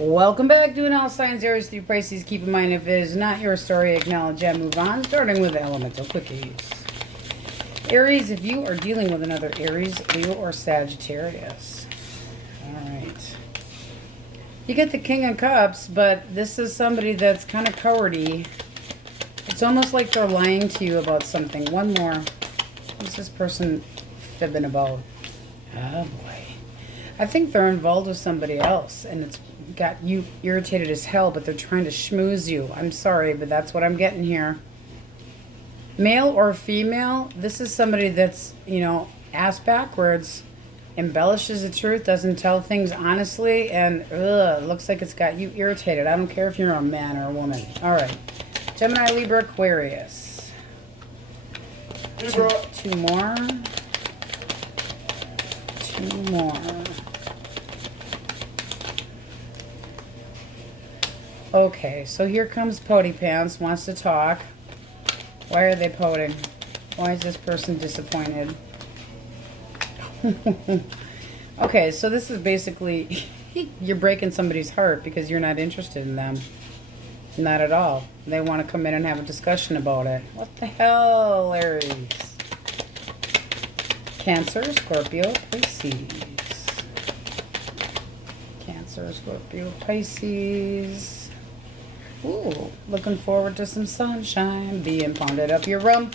Welcome back, doing all signs, Aries through Pisces. Keep in mind, if it is not your story, acknowledge and move on. Starting with the elemental quickies. Aries, if you are dealing with another Aries, Leo, or Sagittarius. Alright. You get the King of Cups, but this is somebody that's kind of cowardy. It's almost like they're lying to you about something. One more. What's this person fibbing about? Oh boy. I think they're involved with somebody else, and it's got you irritated as hell, but they're trying to schmooze you. I'm sorry, but that's what I'm getting here. Male or female, this is somebody that's, you know, ass backwards, embellishes the truth, doesn't tell things honestly, and looks like it's got you irritated. I don't care if you're a man or a woman. All right. Gemini, Libra, Aquarius. Two more. Two more. Okay, so here comes Potty Pants, wants to talk. Why are they pouting? Why is this person disappointed? Okay, so this is basically, you're breaking somebody's heart because you're not interested in them. Not at all. They want to come in and have a discussion about it. What the hell, Aries? Cancer, Scorpio, Pisces. Cancer, Scorpio, Pisces. Ooh, looking forward to some sunshine. Being pounded up your rump.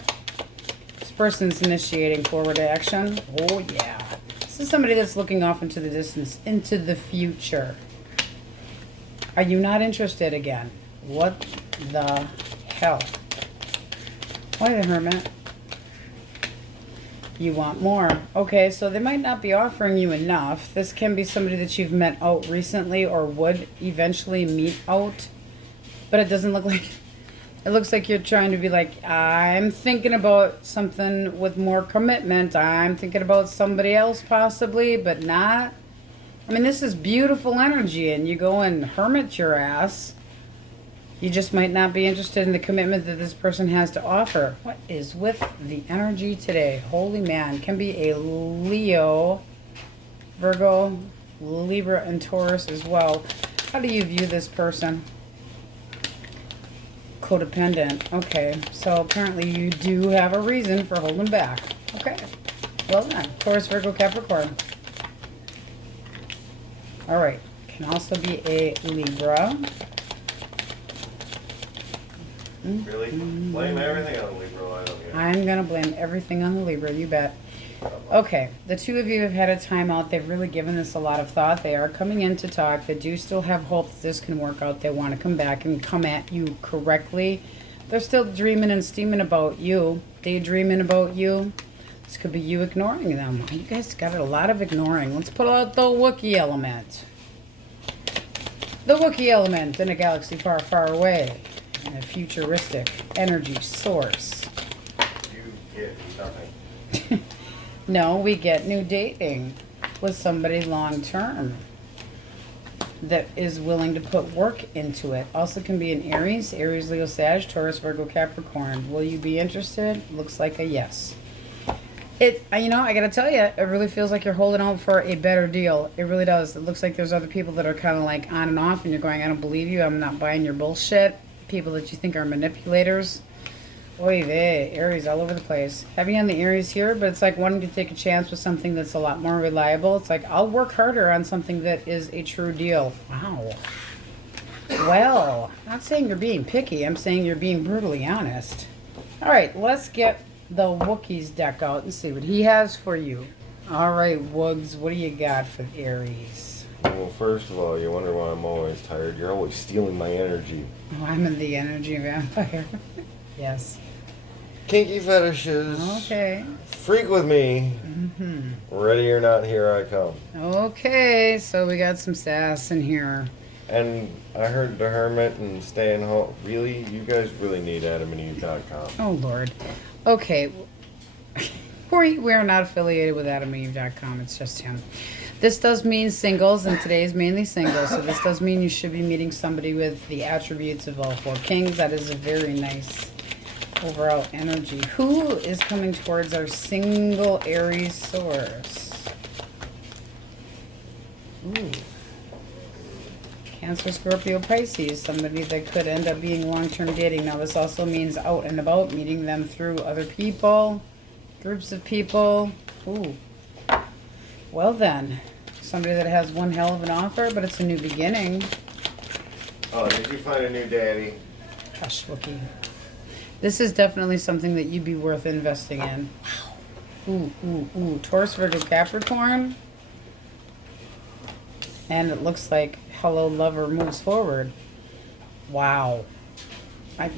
This person's initiating forward action. Oh, yeah. This is somebody that's looking off into the distance, into the future. Are you not interested again? What the hell? Why the Hermit? You want more. Okay, so they might not be offering you enough. This can be somebody that you've met out recently or would eventually meet out. But it doesn't look like, it looks like you're trying to be like, I'm thinking about something with more commitment. I'm thinking about somebody else possibly, but not. I mean, this is beautiful energy, and you go and hermit your ass. You just might not be interested in the commitment that this person has to offer. What is with the energy today? Holy man. Can be a Leo, Virgo, Libra, and Taurus as well. How do you view this person? Codependent. Okay, so apparently you do have a reason for holding back. Okay, well done. Taurus, Virgo, Capricorn. All right, can also be a Libra. Really? Blame everything on Libra. I don't get it. I'm going to blame everything on the Libra, you bet. Okay, the two of you have had a time out. They've really given this a lot of thought. They are coming in to talk. They do still have hope that this can work out. They want to come back and come at you correctly. They're still dreaming and steaming about you, daydreaming about you. This could be you ignoring them. You guys got a lot of ignoring. Let's pull out the Wookiee element. The Wookiee element in a galaxy far, far away. In a futuristic energy source. You get nothing. No, we get new dating with somebody long term that is willing to put work into it. Also can be an Aries, Leo, Sag, Taurus, Virgo, Capricorn. Will you be interested? Looks like a yes. You know, I gotta tell you, it really feels like you're holding out for a better deal. It really does. It looks like there's other people that are kind of like on and off, and you're going, I don't believe you. I'm not buying your bullshit. People that you think are manipulators. Oy vey, Aries all over the place. Heavy on the Aries here, but it's like wanting to take a chance with something that's a lot more reliable. It's like, I'll work harder on something that is a true deal. Wow. Well, I'm not saying you're being picky. I'm saying you're being brutally honest. All right, let's get the Wookiees deck out and see what he has for you. All right, Woogs, what do you got for Aries? Well, first of all, you wonder why I'm always tired. You're always stealing my energy. Oh, I'm in the energy vampire. Yes. Kinky fetishes. Okay. Freak with me. Ready or not, here I come. Okay, so we got some sass in here. And I heard the Hermit and staying home. Really? You guys really need AdamandEve.com. Oh, Lord. Okay. We're not affiliated with AdamandEve.com. It's just him. This does mean singles, and today is mainly singles. So this does mean you should be meeting somebody with the attributes of all four kings. That is a very nice overall energy. Who is coming towards our single Aries source? Ooh. Cancer, Scorpio, Pisces, somebody that could end up being long-term dating. Now, this also means out and about, meeting them through other people, groups of people. Ooh. Well then, somebody that has one hell of an offer, but it's a new beginning. Oh, did you find a new daddy? Hush, Wookie. This is definitely something that you'd be worth investing in. Wow. Ooh, ooh, ooh. Taurus, Virgo, Capricorn. And it looks like hello lover moves forward. Wow.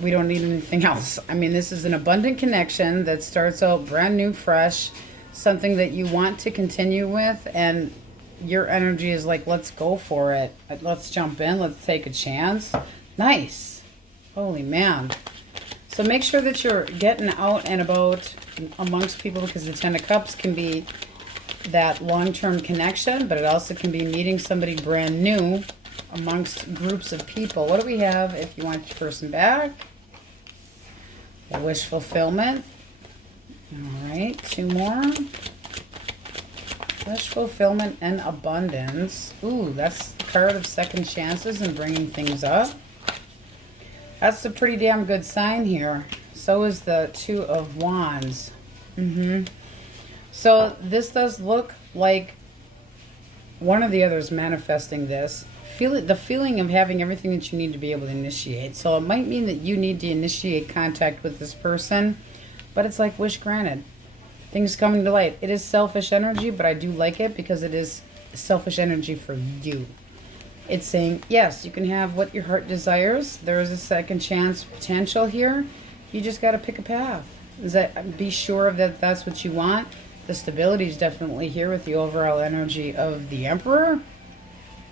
We don't need anything else. I mean, this is an abundant connection that starts out brand new, fresh, something that you want to continue with, and your energy is like, let's go for it. Let's jump in. Let's take a chance. Nice. Holy man. So make sure that you're getting out and about amongst people, because the Ten of Cups can be that long-term connection, but it also can be meeting somebody brand new amongst groups of people. What do we have if you want your person back? Wish fulfillment. All right, 2 more. Wish fulfillment and abundance. Ooh, that's the card of second chances and bringing things up. That's a pretty damn good sign here. So is the 2 of Wands. So this does look like one or the other is manifesting this. The feeling of having everything that you need to be able to initiate. So it might mean that you need to initiate contact with this person, but it's like wish granted. Things coming to light. It is selfish energy, but I do like it because it is selfish energy for you. It's saying, yes, you can have what your heart desires. There is a second chance potential here. You just got to pick a path. Be sure that that's what you want. The stability is definitely here with the overall energy of the Emperor.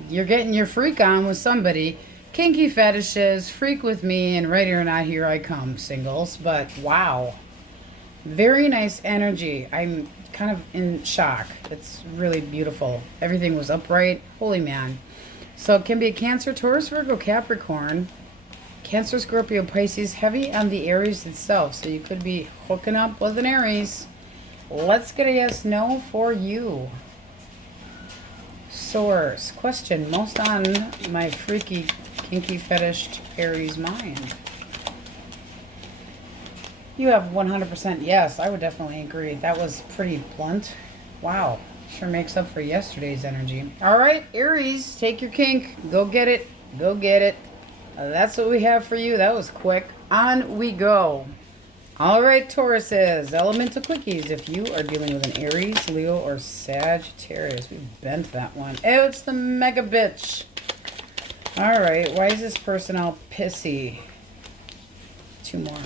You're getting your freak on with somebody. Kinky fetishes, freak with me, and ready or not, here I come, singles. But wow. Very nice energy. I'm kind of in shock. It's really beautiful. Everything was upright. Holy man. So it can be a Cancer, Taurus, Virgo, Capricorn. Cancer, Scorpio, Pisces, heavy on the Aries itself. So you could be hooking up with an Aries. Let's get a yes, no for you. Source. Question most on my freaky, kinky, fetished Aries mind. You have 100% yes. I would definitely agree. That was pretty blunt. Wow. Sure makes up for yesterday's energy. All right, Aries, take your kink. Go get it. Go get it. That's what we have for you. That was quick. On we go. All right, Tauruses, elemental quickies. If you are dealing with an Aries, Leo, or Sagittarius, we bent that one. Oh, it's the mega bitch. All right, why is this person all pissy? 2 more.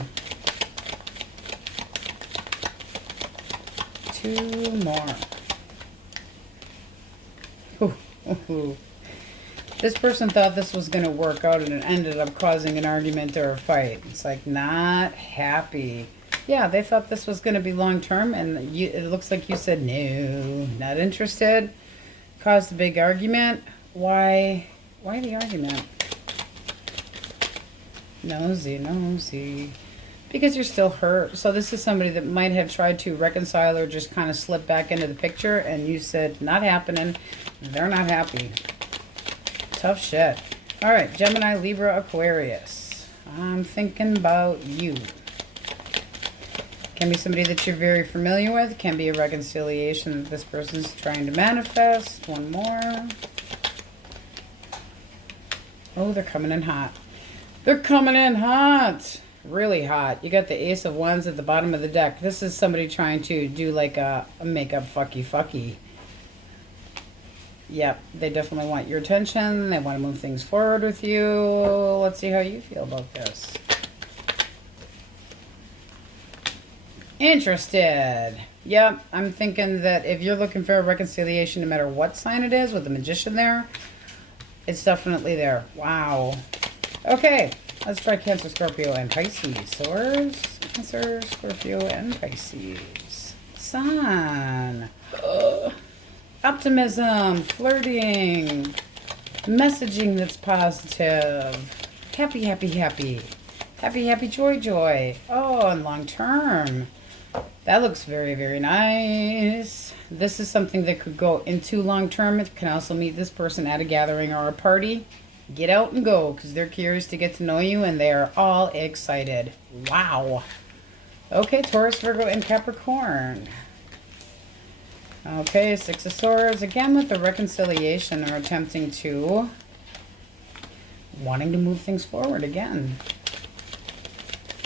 2 more. Ooh, ooh, ooh. This person thought this was going to work out, and it ended up causing an argument or a fight. It's like, not happy. Yeah, they thought this was going to be long-term, and it looks like you said, no, not interested. Caused a big argument. Why the argument? Nosy. Because you're still hurt. So this is somebody that might have tried to reconcile or just kind of slip back into the picture, and you said, not happening. They're not happy. Tough shit. All right, Gemini, Libra, Aquarius. I'm thinking about you. Can be somebody that you're very familiar with. Can be a reconciliation that this person's trying to manifest. 1 more. Oh, they're coming in hot. They're coming in hot. Really hot. You got the Ace of Wands at the bottom of the deck. This is somebody trying to do like a makeup fucky. Yep, they definitely want your attention. They want to move things forward with you. Let's see how you feel about this. Interested. Yep, I'm thinking that if you're looking for a reconciliation, no matter what sign it is, with the Magician there, it's definitely there. Wow. Okay, let's try Cancer, Scorpio, and Pisces. Swords, Cancer, Scorpio, and Pisces. Sun. Ugh. Optimism, flirting, messaging that's positive, happy, joy. Oh, and long term. That looks very, very nice. This is something that could go into long term. It can also meet this person at a gathering or a party. Get out and go, because they're curious to get to know you, and they are all excited. Wow. Okay, Taurus, Virgo, and Capricorn. Okay, Six of Swords. Again, with the reconciliation, they're attempting to... wanting to move things forward again.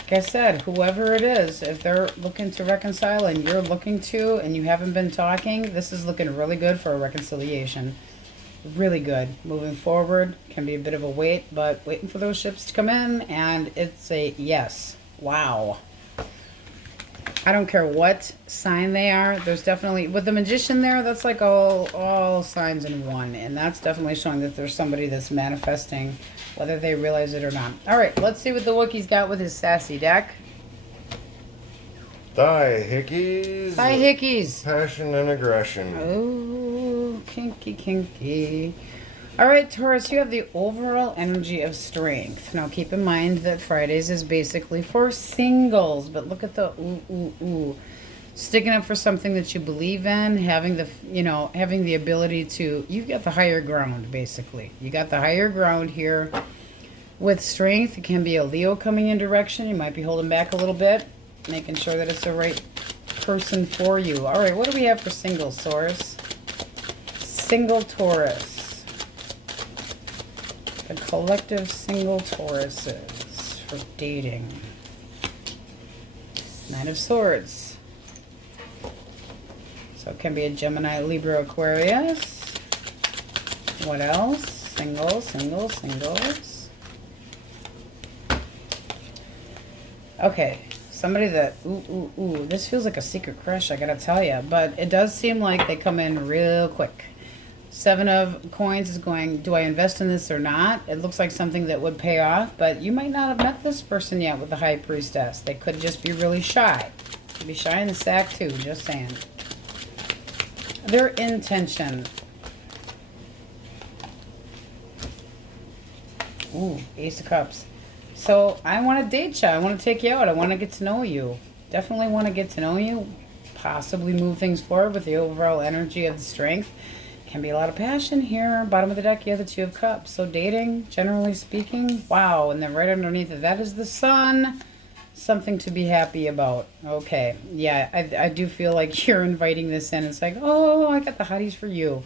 Like I said, whoever it is, if they're looking to reconcile and you're looking to, and you haven't been talking, this is looking really good for a reconciliation. Really good. Moving forward can be a bit of a wait, but waiting for those ships to come in, and it's a yes. Wow. I don't care what sign they are. There's definitely, with the Magician there, that's like all signs in one, and that's definitely showing that there's somebody that's manifesting, whether they realize it or not. All right, let's see what the Wookiee's got with his sassy deck. Dihickeys. Dihickeys. Passion and aggression. Oh, kinky, kinky. All right, Taurus, you have the overall energy of strength. Now, keep in mind that Fridays is basically for singles, but look at the ooh, ooh, ooh. Sticking up for something that you believe in, having the, having the ability to, you've got the higher ground, basically. You got the higher ground here. With strength, it can be a Leo coming in direction. You might be holding back a little bit, making sure that it's the right person for you. All right, what do we have for singles, Taurus? Single Taurus. The collective single Tauruses for dating. Nine of Swords. So it can be a Gemini, Libra, Aquarius. What else? Singles, singles, singles. Okay, somebody that, ooh, this feels like a secret crush, I gotta tell you. But it does seem like they come in real quick. Seven of Coins is going, do I invest in this or not? It looks like something that would pay off, but you might not have met this person yet with the High Priestess. They could just be really shy. Could be shy in the sack too, just saying. Their intention. Ooh, Ace of Cups. So I want to date you. I want to take you out. I want to get to know you. Definitely want to get to know you. Possibly move things forward with the overall energy of the strength. Can be a lot of passion here. Bottom of the deck, you have the Two of Cups. So dating, generally speaking, wow. And then right underneath it, that is the Sun. Something to be happy about. Okay. Yeah, I do feel like you're inviting this in. It's like, oh, I got the hotties for you.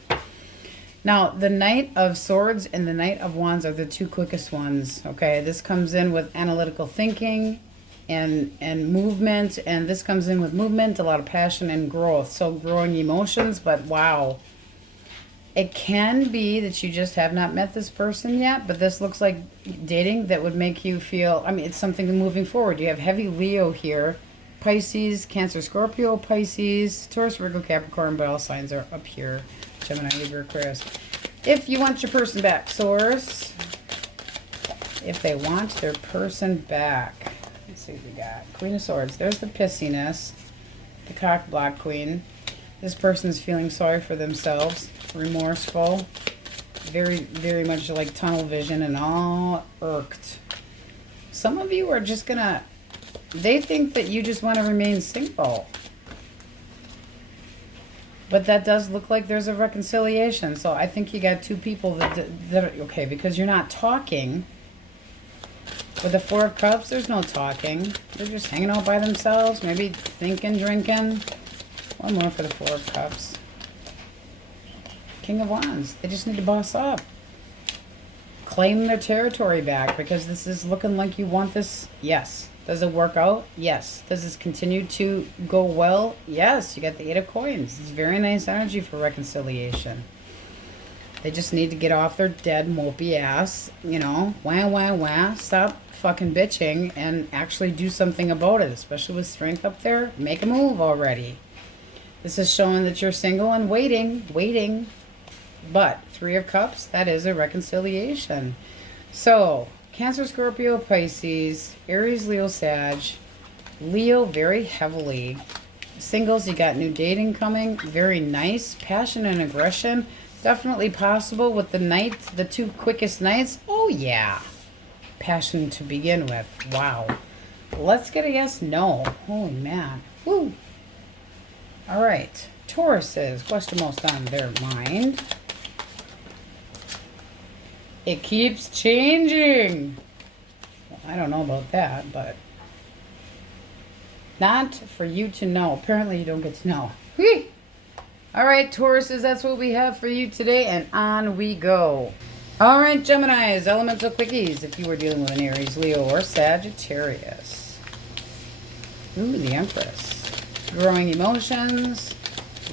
Now, the Knight of Swords and the Knight of Wands are the two quickest ones. Okay, this comes in with analytical thinking and movement. And this comes in with movement, a lot of passion and growth. So growing emotions, but wow. It can be that you just have not met this person yet, but this looks like dating that would make you feel, I mean, it's something moving forward. You have heavy Leo here, Pisces, Cancer, Scorpio, Pisces, Taurus, Virgo, Capricorn, but all signs are up here. Gemini, Libra, Aquarius. If you want your person back, Taurus, if they want their person back, let's see what we got. Queen of Swords, there's the pissiness, the cock block queen. This person's feeling sorry for themselves, remorseful, very, very much like tunnel vision and all irked. Some of you are just gonna, they think that you just want to remain single. But that does look like there's a reconciliation. So I think you got two people that are, okay, because you're not talking. With the Four of Cups, there's no talking. They're just hanging out by themselves, maybe thinking, drinking. One more for the Four of Cups. King of Wands. They just need to boss up. Claim their territory back, because this is looking like you want this. Yes. Does it work out? Yes. Does this continue to go well? Yes. You got the Eight of Coins. It's very nice energy for reconciliation. They just need to get off their dead, mopey ass. Wah. Stop fucking bitching and actually do something about it, especially with strength up there. Make a move already. This is showing that you're single and waiting. But Three of Cups, that is a reconciliation. So, Cancer, Scorpio, Pisces, Aries, Leo, Sag. Leo very heavily. Singles, you got new dating coming. Very nice. Passion and aggression. Definitely possible with the Knight, the two quickest Knights. Oh, yeah. Passion to begin with. Wow. Let's get a yes, no. Holy man. Woo. All right, Tauruses, what's the most on their mind? It keeps changing. Well, I don't know about that, but not for you to know. Apparently you don't get to know. Whee! All right, Tauruses, that's what we have for you today, and on we go. All right, Geminis, elemental quickies, if you were dealing with an Aries, Leo, or Sagittarius. Ooh, the Empress. Growing emotions,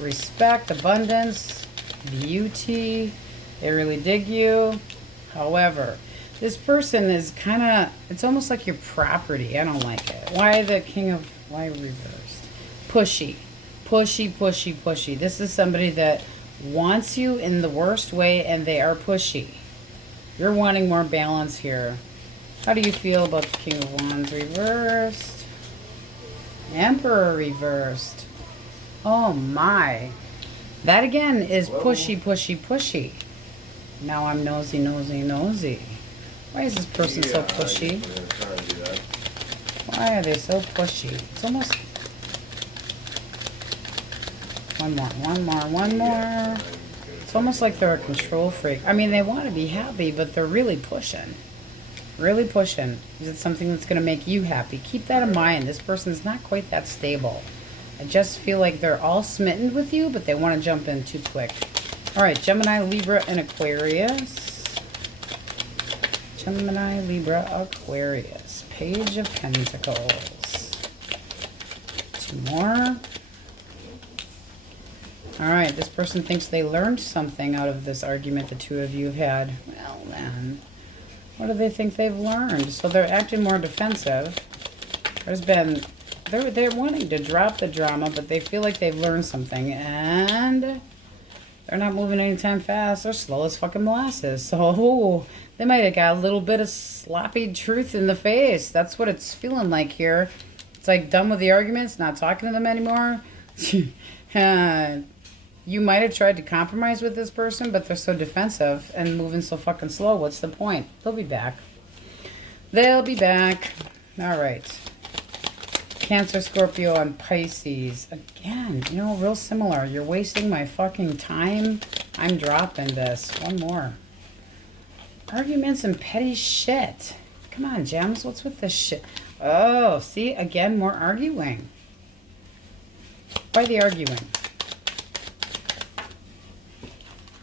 respect, abundance, beauty. They really dig you. However, this person is kind of, it's almost like your property. I don't like it. Why reversed? Pushy. Pushy, pushy, pushy. This is somebody that wants you in the worst way, and they are pushy. You're wanting more balance here. How do you feel about the King of Wands reversed? Emperor reversed. Oh my. That again is pushy, pushy, pushy. Now I'm nosy, nosy, nosy. Why is this person so pushy? Why are they so pushy? It's almost... One more. It's almost like they're a control freak. I mean, they want to be happy, but they're really pushing. Really pushing. Is it something that's going to make you happy? Keep that in mind. This person's not quite that stable. I just feel like they're all smitten with you, but they want to jump in too quick. All right, Gemini, Libra, and Aquarius. Gemini, Libra, Aquarius. Page of Pentacles. Two more. All right, this person thinks they learned something out of this argument the two of you have had. Well, then, what do they think they've learned? So they're acting more defensive. They're wanting to drop the drama, but they feel like they've learned something, and they're not moving anytime fast. They're slow as fucking molasses. So they might have got a little bit of sloppy truth in the face. That's what it's feeling like here. It's like done with the arguments, not talking to them anymore. You might have tried to compromise with this person, but they're so defensive and moving so fucking slow. What's the point? They'll be back. They'll be back. All right. Cancer, Scorpio, and Pisces. Again, you know, real similar. You're wasting my fucking time. I'm dropping this. One more. Arguments and petty shit. Come on, Gems. What's with this shit? Oh, see? Again, more arguing. Why the arguing?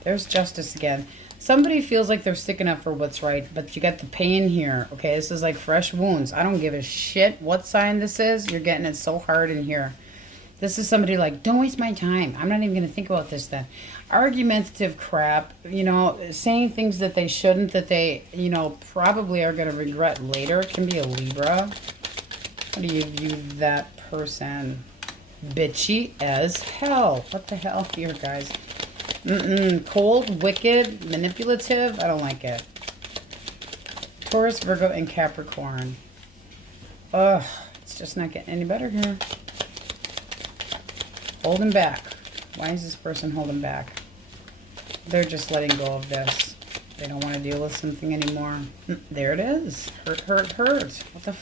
There's justice again. Somebody feels like they're sticking up for what's right, but you got the pain here. Okay, this is like fresh wounds. I don't give a shit what sign this is. You're getting it so hard in here. This is somebody like, don't waste my time. I'm not even going to think about this then. Argumentative crap, you know, saying things that they shouldn't, that they, you know, probably are going to regret later. It can be a Libra. How do you view that person? Bitchy as hell. What the hell here, guys? Cold, wicked, manipulative. I don't like it. Taurus, Virgo, and Capricorn. Ugh, it's just not getting any better here. Holding back. Why is this person holding back? They're just letting go of this. They don't want to deal with something anymore. There it is. Hurt, hurt, hurt. What the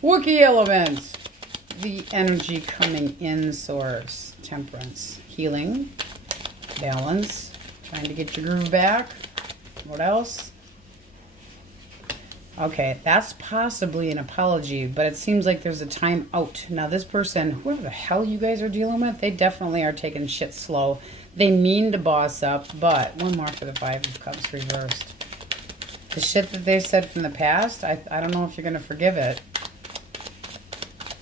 Wookiee elements. The energy coming in source. Temperance. Healing, balance, trying to get your groove back. What else? Okay, that's possibly an apology, but it seems like there's a time out. Now this person, whoever the hell you guys are dealing with, they definitely are taking shit slow. They mean to boss up, but one more for the Five of Cups reversed. The shit that they said from the past, I don't know if you're going to forgive it.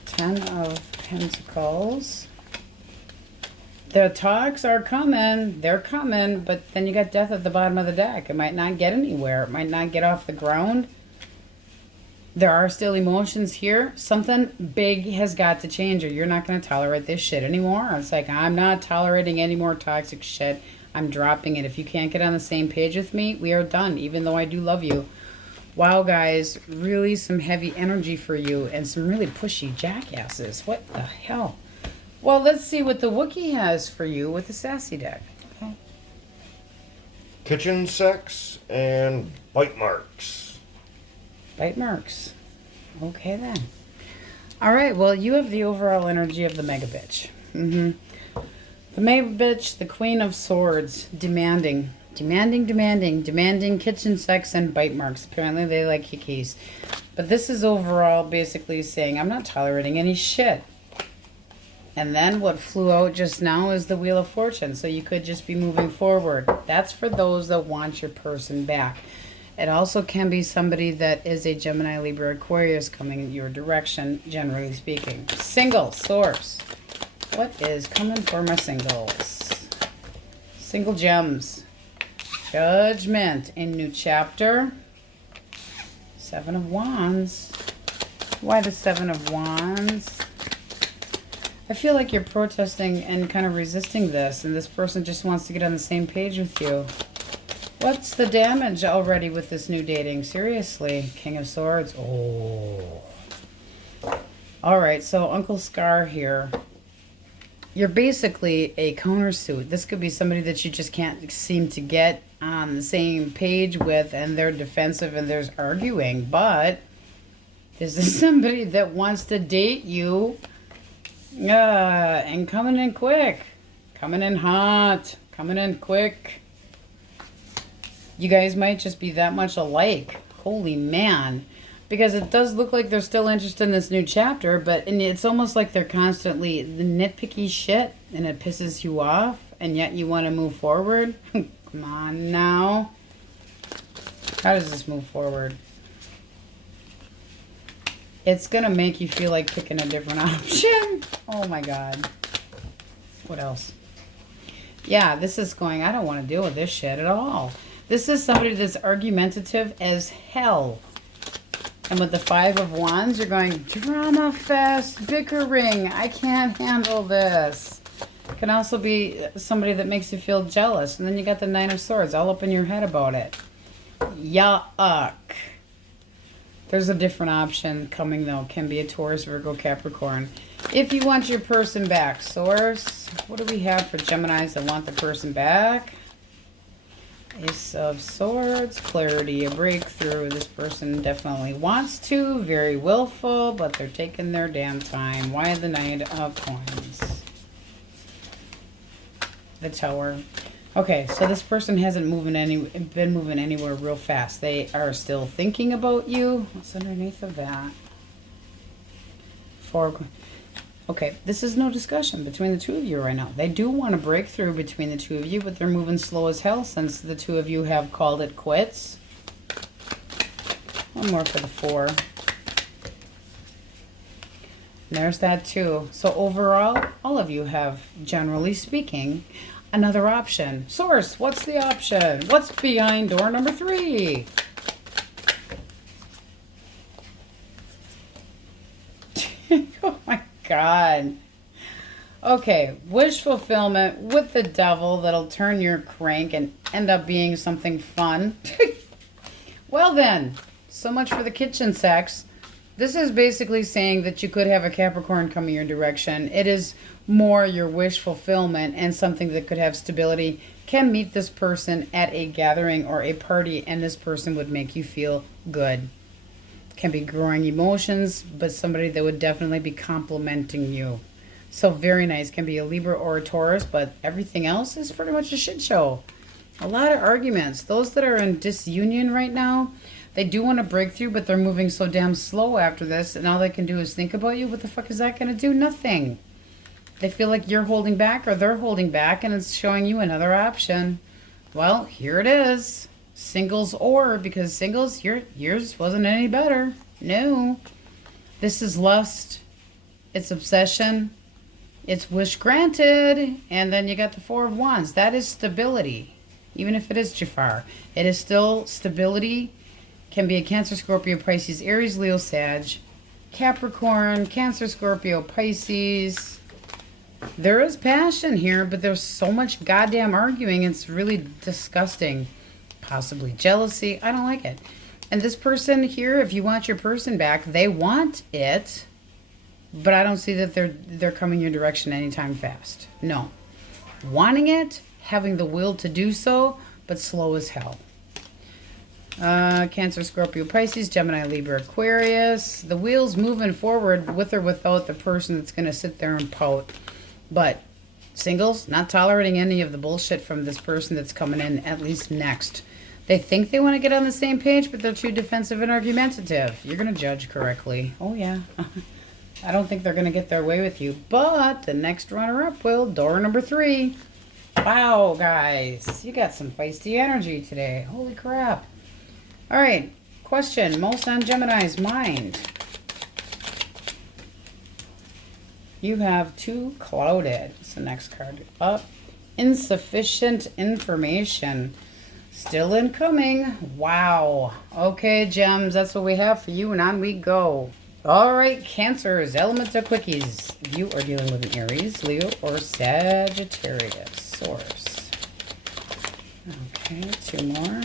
10 of Pentacles. The talks are coming. They're coming. But then you got death at the bottom of the deck. It might not get anywhere. It might not get off the ground. There are still emotions here. Something big has got to change or you're not going to tolerate this shit anymore. It's like, I'm not tolerating any more toxic shit. I'm dropping it. If you can't get on the same page with me, we are done, even though I do love you. Wow, guys. Really some heavy energy for you and some really pushy jackasses. What the hell? Well, let's see what the Wookiee has for you with the sassy deck. Okay. Kitchen sex and bite marks. Bite marks. Okay, then. All right, well, you have the overall energy of the mega bitch. The mega bitch, the Queen of Swords, demanding. Demanding kitchen sex and bite marks. Apparently they like hickeys. But this is overall basically saying, I'm not tolerating any shit. And then what flew out just now is the Wheel of Fortune. So you could just be moving forward. That's for those that want your person back. It also can be somebody that is a Gemini, Libra, Aquarius coming in your direction, generally speaking. Single source. What is coming for my singles? Single gems. Judgment. A new chapter. Seven of Wands. Why the Seven of Wands? I feel like you're protesting and kind of resisting this, and this person just wants to get on the same page with you. What's the damage already with this new dating? Seriously. King of Swords. Oh. Alright, so Uncle Scar here. You're basically a countersuit. This could be somebody that you just can't seem to get on the same page with, and they're defensive and there's arguing. But this is somebody that wants to date you. And coming in quick. Coming in hot. Coming in quick. You guys might just be that much alike. Holy man. Because it does look like they're still interested in this new chapter, but it's almost like they're constantly the nitpicky shit, and it pisses you off, and yet you want to move forward. Come on now. How does this move forward? It's going to make you feel like picking a different option. Oh my God. What else? Yeah, this is going, I don't want to deal with this shit at all. This is somebody that's argumentative as hell. And with the Five of Wands, you're going, drama fest, bickering. I can't handle this. It can also be somebody that makes you feel jealous. And then you got the Nine of Swords all up in your head about it. Yuck. There's a different option coming, though. Can be a Taurus, Virgo, Capricorn. If you want your person back, Source, what do we have for Geminis that want the person back? Ace of Swords, clarity, a breakthrough. This person definitely wants to. Very willful, but they're taking their damn time. Why the Knight of Coins? The Tower. Okay, so this person hasn't been moving anywhere real fast. They are still thinking about you. What's underneath of that? Okay, this is no discussion between the two of you right now. They do want a breakthrough between the two of you, but they're moving slow as hell since the two of you have called it quits. One more for the Four. And there's that too. So overall, all of you have, generally speaking, another option. Source, what's the option? What's behind door number 3? Oh my God. Okay, wish fulfillment with the devil that'll turn your crank and end up being something fun. Well then, so much for the kitchen sex. This is basically saying that you could have a Capricorn coming your direction. It is more your wish fulfillment, and something that could have stability can meet this person at a gathering or a party, and this person would make you feel good. Can be growing emotions, but somebody that would definitely be complimenting you. So very nice. Can be a Libra or a Taurus, but everything else is pretty much a shit show. A lot of arguments. Those that are in disunion right now, they do want a breakthrough, but they're moving so damn slow after this, and all they can do is think about you. What the fuck is that going to do? Nothing. They feel like you're holding back or they're holding back, and it's showing you another option. Well, here it is. Singles or, because singles, yours wasn't any better. No. This is lust. It's obsession. It's wish granted. And then you got the Four of Wands. That is stability. Even if it is Jafar. It is still stability. Can be a Cancer, Scorpio, Pisces, Aries, Leo, Sag, Capricorn, Cancer, Scorpio, Pisces. There is passion here, but there's so much goddamn arguing. It's really disgusting. Possibly jealousy. I don't like it. And this person here, if you want your person back, they want it, but I don't see that they're coming your direction anytime fast. No. Wanting it, having the will to do so, but slow as hell. Cancer, Scorpio, Pisces, Gemini, Libra, Aquarius. The wheel's moving forward with or without the person that's going to sit there and pout. But Singles, not tolerating any of the bullshit from this person that's coming in at least next. They think they want to get on the same page, but they're too defensive and argumentative. You're going to judge correctly. Oh, yeah. I don't think they're going to get their way with you. But the next runner-up will. Door number 3. Wow, guys. You got some feisty energy today. Holy crap. All right. Question. Most on Gemini's mind. You have 2 clouded. It's the next card up. Insufficient information. Still incoming. Wow. Okay, Gems, that's what we have for you, and on we go. All right, Cancers, elemental quickies. You are dealing with an Aries, Leo, or Sagittarius source. Okay, 2 more.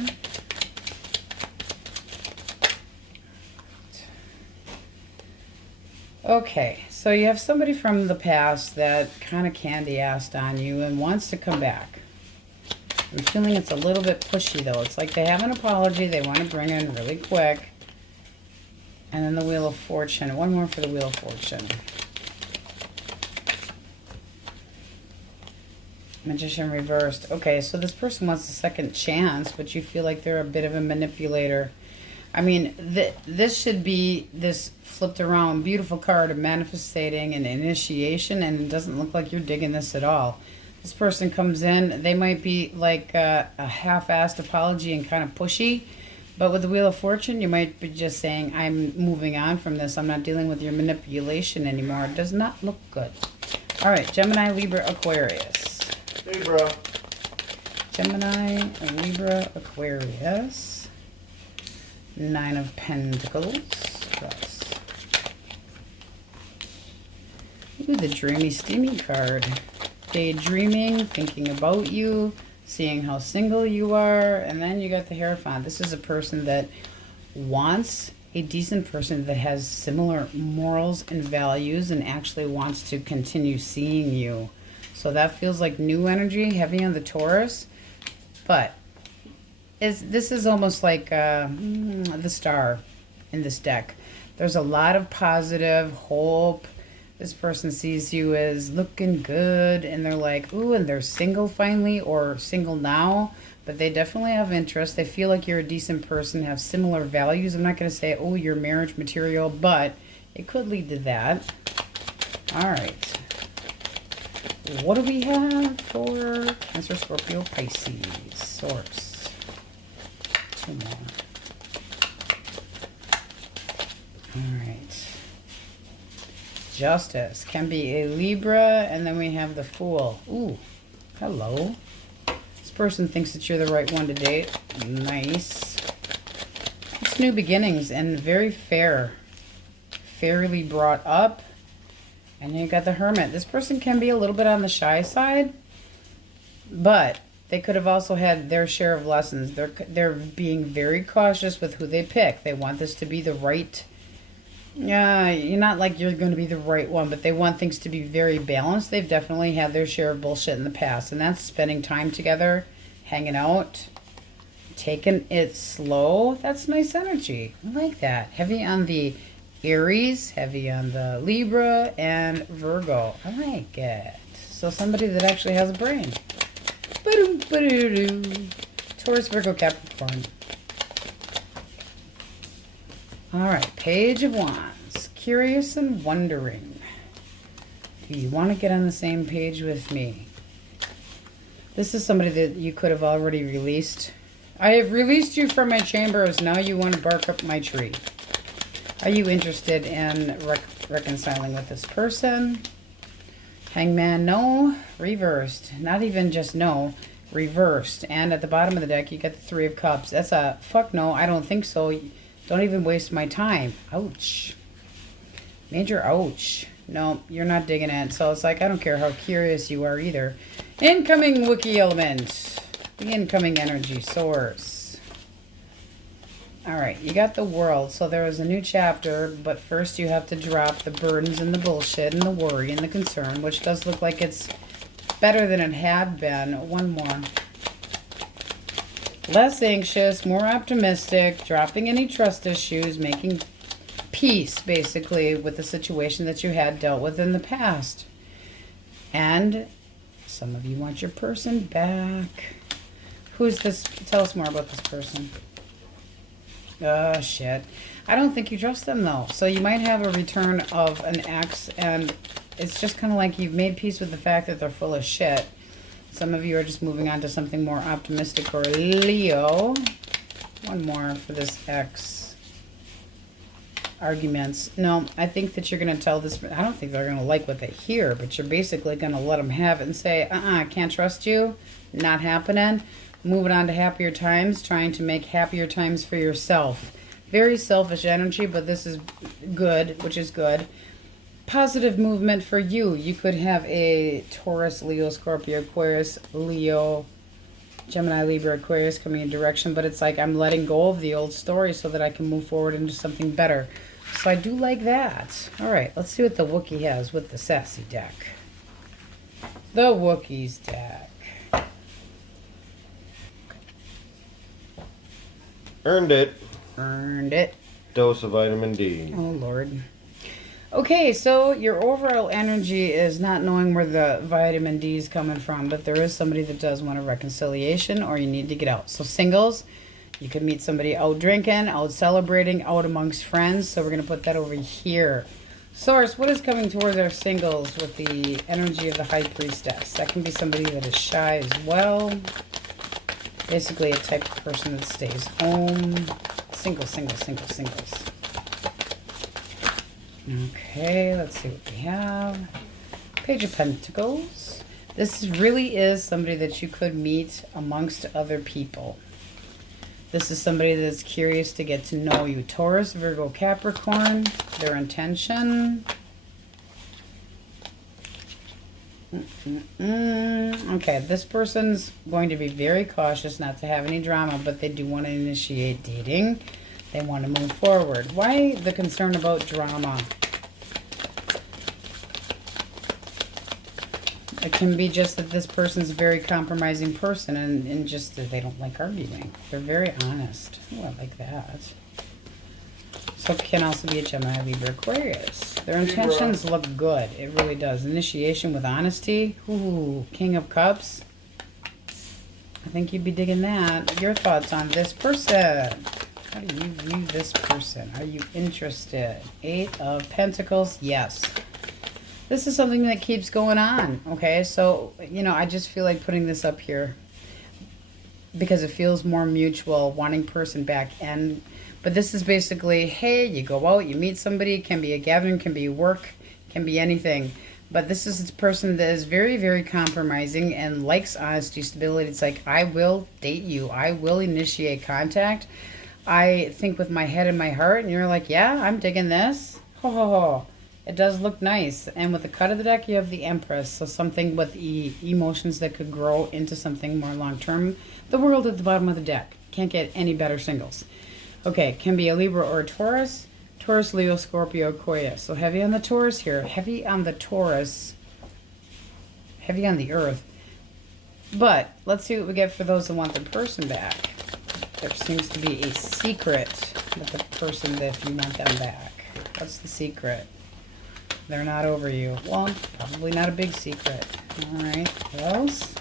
Okay, so you have somebody from the past that kind of candy-assed on you and wants to come back. I'm feeling it's a little bit pushy, though. It's like they have an apology they want to bring in really quick. And then the Wheel of Fortune. One more for the Wheel of Fortune. Magician reversed. Okay, so this person wants a second chance, but you feel like they're a bit of a manipulator. I mean, this should be this flipped around beautiful card of manifesting and initiation, and it doesn't look like you're digging this at all. This person comes in, they might be like a half-assed apology and kind of pushy, but with the Wheel of Fortune, you might be just saying, I'm moving on from this. I'm not dealing with your manipulation anymore. It does not look good. All right, Gemini, Libra, Aquarius. Libra. Gemini, Libra, Aquarius. 9 of Pentacles. Plus. Ooh, the dreamy, steamy card. Daydreaming, thinking about you, seeing how single you are, and then you got the Hierophant. This is a person that wants a decent person that has similar morals and values and actually wants to continue seeing you. So that feels like new energy, heavy on the Taurus, but this is almost like the star in this deck. There's a lot of positive hope. This person sees you as looking good, and they're like, ooh, and they're single finally, or single now, but they definitely have interest. They feel like you're a decent person, have similar values. I'm not going to say, oh, you're marriage material, but it could lead to that. All right. What do we have for Cancer, Scorpio, Pisces? Source. 2 more. All right. Justice can be a Libra, and then we have the Fool. Ooh, hello. This person thinks that you're the right one to date. Nice. It's new beginnings and very fair. Fairly brought up. And you got the Hermit. This person can be a little bit on the shy side, but they could have also had their share of lessons. They're being very cautious with who they pick. They want this to be the right. You're not like you're going to be the right one, but they want things to be very balanced. They've definitely had their share of bullshit in the past, and that's spending time together, hanging out, taking it slow. That's nice energy. I like that. Heavy on the Aries, heavy on the Libra, and Virgo. I like it. So somebody that actually has a brain. Ba-doom, ba-doo-doo. Taurus, Virgo, Capricorn. All right, Page of Wands. Curious and wondering. Do you want to get on the same page with me? This is somebody that you could have already released. I have released you from my chambers. Now you want to bark up my tree. Are you interested in reconciling with this person? Hangman, no. Reversed. Not even just no. Reversed. And at the bottom of the deck, you get the 3 of Cups. That's a fuck no, I don't think so. Don't even waste my time. Ouch. Major ouch. No, you're not digging it. So it's like, I don't care how curious you are either. Incoming Wookiee element. The incoming energy source. All right, you got the World. So there is a new chapter, but first you have to drop the burdens and the bullshit and the worry and the concern, which does look like it's better than it had been. One more. Less anxious, more optimistic, dropping any trust issues, making peace, basically, with the situation that you had dealt with in the past. And Some of you want your person back. Who's this? Tell us more about this person. Oh, shit. I don't think you trust them, though. So you might have a return of an ex, and it's just kind of like you've made peace with the fact that they're full of shit. Some of you are just moving on to something more optimistic or Leo. One more for this ex. Arguments. No, I think that you're going to tell this. I don't think they're going to like what they hear, but you're basically going to let them have it and say, I can't trust you. Not happening. Moving on to happier times. Trying to make happier times for yourself. Very selfish energy, but this is good, which is good. Positive movement for you. You could have a Taurus, Leo, Scorpio, Aquarius, Leo, Gemini, Libra, Aquarius coming in direction, but it's like I'm letting go of the old story so that I can move forward into something better. So I do like that. All right, let's see what the Wookiee has with the sassy deck. The Wookiee's deck. Earned it. Earned it. Dose of vitamin D. Oh, Lord. Okay, so your overall energy is not knowing where the vitamin D is coming from, but there is somebody that does want a reconciliation or you need to get out. So singles, you could meet somebody out drinking, out celebrating, out amongst friends. So we're going to put that over here. Source, what is coming towards our singles with the energy of the High Priestess? That can be somebody that is shy as well. Basically a type of person that stays home. Singles. Okay, let's see what we have. Page of Pentacles. This really is somebody that you could meet amongst other people. This is somebody that's curious to get to know you. Taurus, Virgo, Capricorn. Their intention. Okay, this person's going to be very cautious not to have any drama, but they do want to initiate dating. They want to move forward. Why the concern about drama? It can be just that this person's a very compromising person and just that they don't like arguing. They're very honest. Oh, I like that. So it can also be a Gemini, Libra, Aquarius. Their intentions look good. It really does. Initiation with honesty. Ooh, King of Cups. I think you'd be digging that. Your thoughts on this person? How do you view this person? Are you interested? 8 of Pentacles. Yes. This is something that keeps going on. Okay, so, you know, I just feel like putting this up here because it feels more mutual, wanting person back. But this is basically, hey, you go out, you meet somebody. It can be a gathering, can be work, can be anything. But this is a person that is very, very compromising and likes honesty, stability. It's like, I will date you. I will initiate contact. I think with my head and my heart. And you're like, yeah, I'm digging this. Ho, ho, ho. It does look nice. And with the cut of the deck, you have the Empress. So something with emotions that could grow into something more long-term. The World at the bottom of the deck. Can't get any better singles. Okay, can be a Libra or a Taurus. Taurus, Leo, Scorpio, Aquarius. So heavy on the Taurus here. Heavy on the Taurus. Heavy on the Earth. But let's see what we get for those that want their person back. There seems to be a secret with the person that if you want them back. What's the secret? They're not over you. Well, probably not a big secret. All right, what else?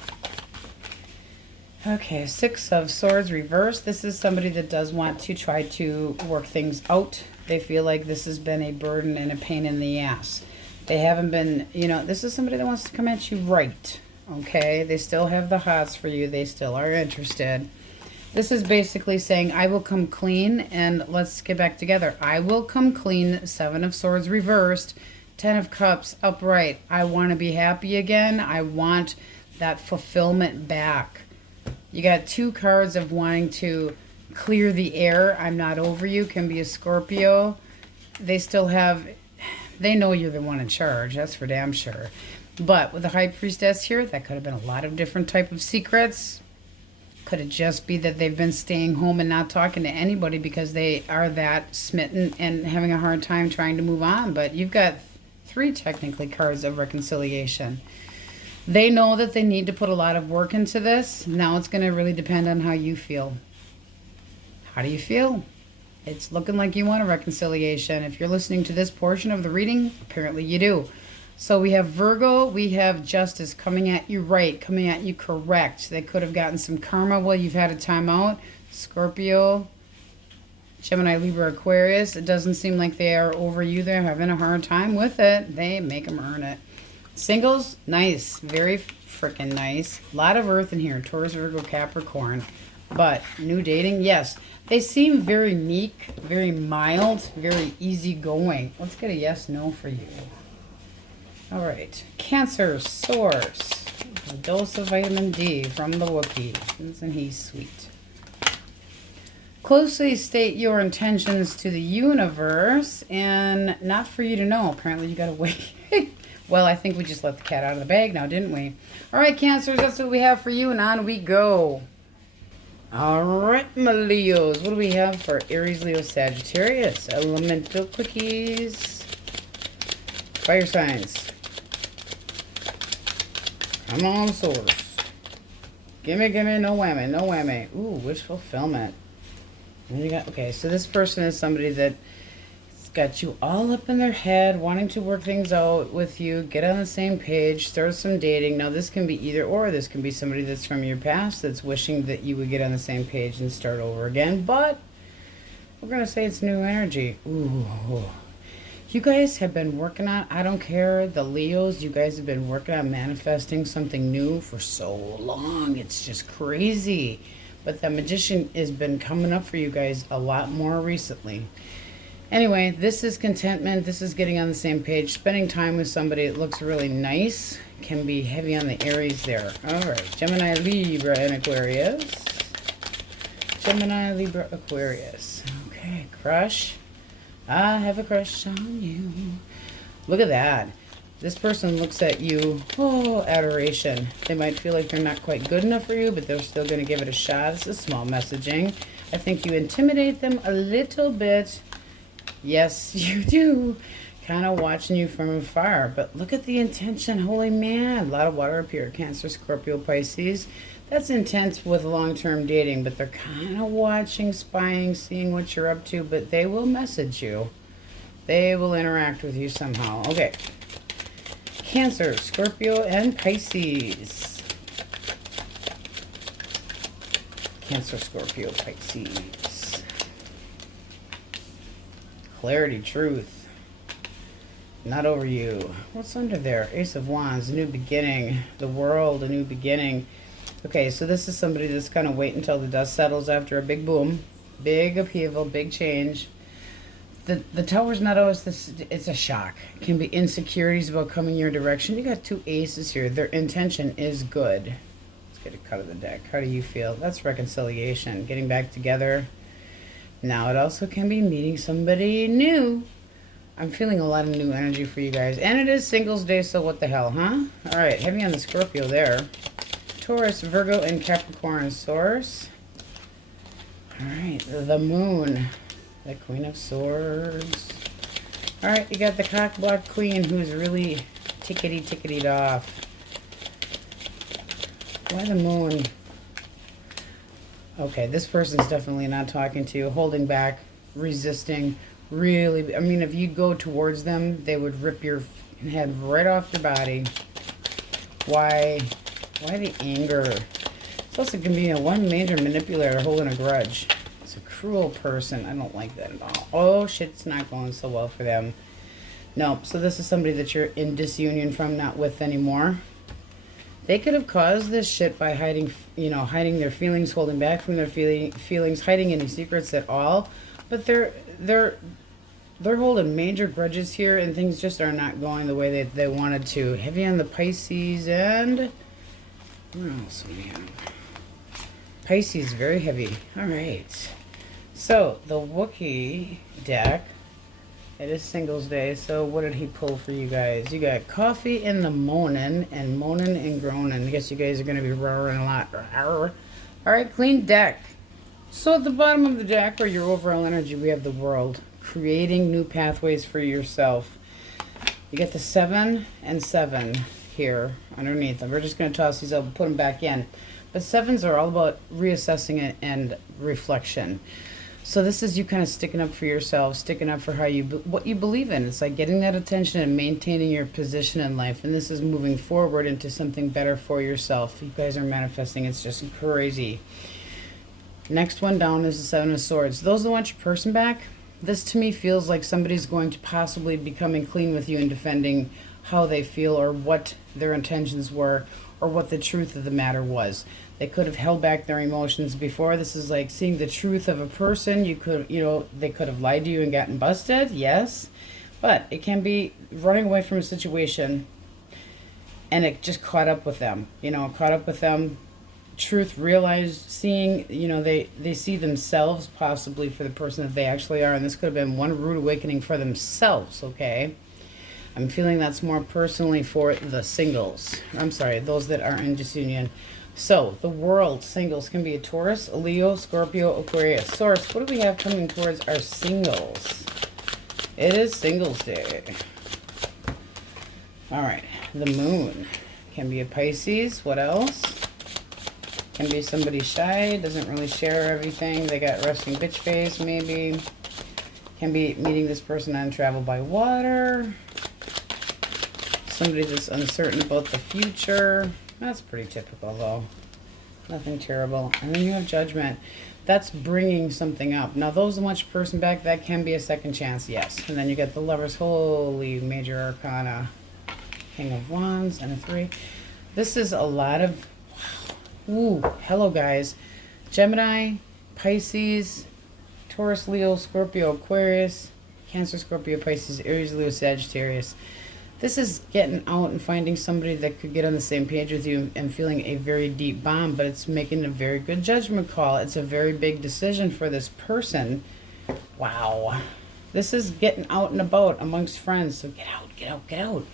Okay, 6 of Swords reversed. This is somebody that does want to try to work things out. They feel like this has been a burden and a pain in the ass. They haven't been, you know, this is somebody that wants to come at you right. Okay, they still have the hots for you. They still are interested. This is basically saying, I will come clean and let's get back together. I will come clean. 7 of Swords reversed. 10 of Cups upright. I want to be happy again. I want that fulfillment back. You got 2 cards of wanting to clear the air. I'm not over you. Can be a Scorpio. They still have, they know you're the one in charge. That's for damn sure. But with the High Priestess here, that could have been a lot of different type of secrets. Could it just be that they've been staying home and not talking to anybody because they are that smitten and having a hard time trying to move on? But you've got 3 technically cards of reconciliation. They know that they need to put a lot of work into this. Now it's going to really depend on how you feel. How do you feel? It's looking like you want a reconciliation. If you're listening to this portion of the reading, apparently you do. So we have Virgo, we have justice coming at you right, coming at you correct. They could have gotten some karma while you've had a time out. Scorpio, Gemini, Libra, Aquarius. It doesn't seem like they are over you. They're having a hard time with it. They make them earn it. Singles, nice. Very freaking nice. A lot of earth in here. Taurus, Virgo, Capricorn. But new dating, yes. They seem very meek, very mild, very easygoing. Let's get a yes, no for you. All right. Cancer, source. A dose of vitamin D from the Wookiee. Isn't he sweet? Closely state your intentions to the universe, and not for you to know. Apparently you got to wait. Well, I think we just let the cat out of the bag now, didn't we? All right, Cancers, that's what we have for you, and on we go. All right, my Leos. What do we have for Aries, Leo, Sagittarius? Elemental quickies. Fire signs. Come on, source. Gimme, no whammy, no whammy. Ooh, wish fulfillment. And you got, okay, so this person is somebody that's got you all up in their head, wanting to work things out with you, get on the same page, start some dating. Now, this can be either or. This can be somebody that's from your past that's wishing that you would get on the same page and start over again. But we're going to say it's new energy. Ooh. You guys have been working on, I don't care, the Leos, you guys have been working on manifesting something new for so long. It's just crazy. But the Magician has been coming up for you guys a lot more recently. Anyway, this is contentment. This is getting on the same page. Spending time with somebody that looks really nice. Can be heavy on the Aries there. All right. Gemini, Libra, and Aquarius. Gemini, Libra, Aquarius. Okay. Crush. I have a crush on you. Look at that. This person looks at you, oh, adoration. They might feel like they're not quite good enough for you, but they're still going to give it a shot. This is small messaging. I think you intimidate them a little bit. Yes, you do. Kind of watching you from afar. But look at the intention. Holy man. A lot of water up here. Cancer, Scorpio, Pisces. That's intense with long-term dating, but they're kind of watching, spying, seeing what you're up to, but they will message you. They will interact with you somehow. Okay. Cancer, Scorpio, and Pisces. Cancer, Scorpio, Pisces. Clarity, truth. Not over you. What's under there? Ace of Wands, a new beginning. The world, a new beginning. Okay, so this is somebody that's going to wait until the dust settles after a big boom. Big upheaval, big change. The tower's not always this, it's a shock. It can be insecurities about coming your direction. You got two aces here. Their intention is good. Let's get a cut of the deck. How do you feel? That's reconciliation, getting back together. Now it also can be meeting somebody new. I'm feeling a lot of new energy for you guys. And it is Singles Day, so what the hell, huh? All right, heavy on the Scorpio there. Taurus, Virgo, and Capricorn source. All right, the moon. The Queen of Swords. All right, you got the cock-blocked queen who's really tickety-ticketied off. Why the moon? Okay, this person's definitely not talking to you, holding back, resisting. Really, I mean, if you go towards them, they would rip your head right off your body. Why the anger? It's also going to be one major manipulator holding a grudge. It's a cruel person. I don't like that at all. Oh, shit's not going so well for them. No, so this is somebody that you're in disunion from, not with anymore. They could have caused this shit by hiding, hiding their feelings, holding back from their feelings, hiding any secrets at all. But they're holding major grudges here, and things just are not going the way that they wanted to. Heavy on the Pisces, and where else do we have? Pisces, very heavy. All right. So the Wookiee deck. It is Singles Day, so what did he pull for you guys? You got coffee in the morning and moaning and groaning. I guess you guys are going to be roaring a lot. All right, clean deck. So at the bottom of the deck, or your overall energy, we have the world. Creating new pathways for yourself. You get the 7 and 7 here underneath them. We're just going to toss these up and put them back in. But 7s are all about reassessing it and reflection. So this is you kind of sticking up for yourself, sticking up for what you believe in. It's like getting that attention and maintaining your position in life. And this is moving forward into something better for yourself. You guys are manifesting. It's just crazy. Next one down is the Seven of Swords. Those that want your person back, this to me feels like somebody's going to possibly be coming clean with you and defending how they feel or what their intentions were or what the truth of the matter was. They could have held back their emotions before. This is like seeing the truth of a person. They could have lied to you and gotten busted, yes. But it can be running away from a situation and it just caught up with them. Truth realized, seeing, they see themselves possibly for the person that they actually are. And this could have been one rude awakening for themselves, okay? I'm feeling that's more personally for the singles. I'm sorry, those that are in disunion. So, the world singles can be a Taurus, a Leo, Scorpio, Aquarius. Source, what do we have coming towards our singles? It is Singles Day. Alright, the moon can be a Pisces. What else? Can be somebody shy, doesn't really share everything. They got resting bitch face, maybe. Can be meeting this person on travel by water. Somebody that's uncertain about the future. That's pretty typical, though. Nothing terrible. And then you have Judgment. That's bringing something up. Now, those that want your person back, that can be a second chance, yes. And then you get the Lovers, Holy Major Arcana. King of Wands and a 3. This is a lot of... Wow. Ooh, hello, guys. Gemini, Pisces, Taurus, Leo, Scorpio, Aquarius, Cancer, Scorpio, Pisces, Aries, Leo, Sagittarius. This is getting out and finding somebody that could get on the same page with you and feeling a very deep bond, but it's making a very good judgment call. It's a very big decision for this person. Wow. This is getting out and about amongst friends. So get out, get out, get out.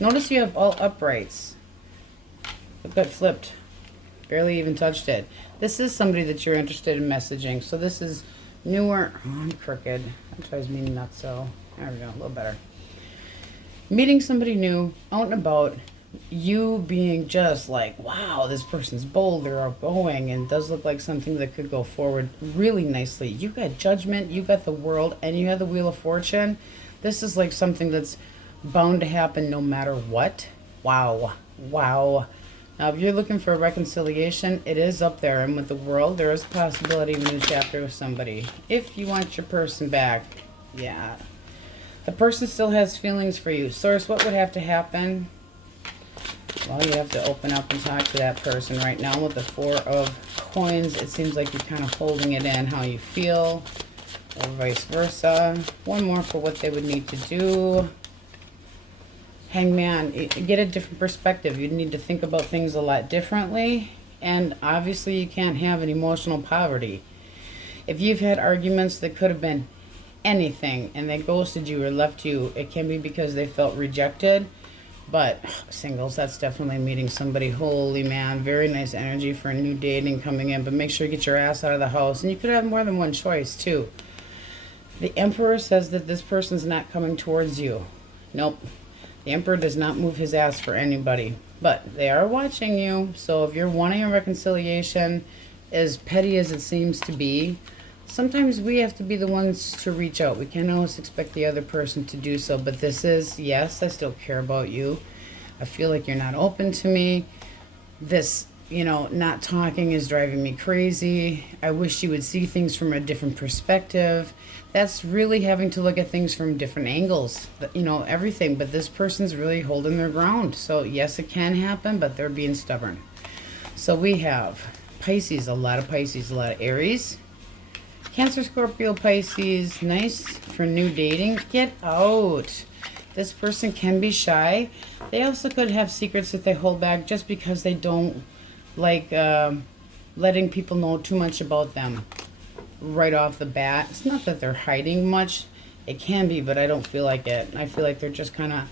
Notice you have all uprights. Look, that flipped. Barely even touched it. This is somebody that you're interested in messaging. So this is newer. Oh, I'm crooked. That tries me nuts, so there we go, a little better. Meeting somebody new, out and about, you being just like, wow, this person's bold, they're outgoing, and does look like something that could go forward really nicely. You got Judgment, you got the World, and you have the Wheel of Fortune. This is like something that's bound to happen no matter what. Wow. Wow. Now, if you're looking for a reconciliation, it is up there. And with the World, there is a possibility of a new chapter with somebody. If you want your person back, yeah. The person still has feelings for you. Source, what would have to happen? Well, you have to open up and talk to that person right now. With the 4 of Coins, it seems like you're kind of holding it in how you feel, or vice versa. One more for what they would need to do. Hangman, get a different perspective. You need to think about things a lot differently. And obviously, you can't have an emotional poverty. If you've had arguments that could have been anything and they ghosted you or left you, it can be because they felt rejected. But singles, that's definitely meeting somebody. Holy man, very nice energy for a new dating coming in, but make sure you get your ass out of the house. And you could have more than one choice too. The Emperor says that this person's not coming towards you. Nope, the Emperor does not move his ass for anybody, but they are watching you. So if you're wanting a reconciliation, as petty as it seems to be, sometimes we have to be the ones to reach out. We can't always expect the other person to do so. But this is, yes, I still care about you. I feel like you're not open to me. This, not talking is driving me crazy. I wish you would see things from a different perspective. That's really having to look at things from different angles, everything. But this person's really holding their ground. So, yes, it can happen, but they're being stubborn. So we have Pisces, a lot of Pisces, a lot of Aries. Cancer, Scorpio, Pisces, nice for new dating. Get out. This person can be shy. They also could have secrets that they hold back just because they don't like letting people know too much about them right off the bat. It's not that they're hiding much. It can be, but I don't feel like it. I feel like they're just kind of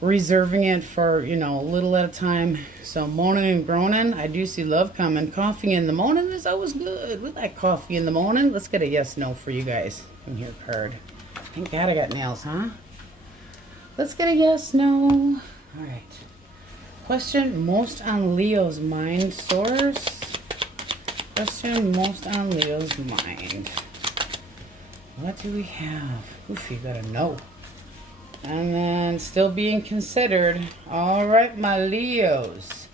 reserving it for, a little at a time. So moaning and groaning, I do see love coming. Coffee in the morning is always good. We like coffee in the morning. Let's get a yes, no for you guys. Come here, card. Thank God I got nails, huh? Let's get a yes, no. All right. Question most on Leo's mind, source. Question most on Leo's mind. What do we have? Oof, you gotta know. And then still being considered. All right, my Leos.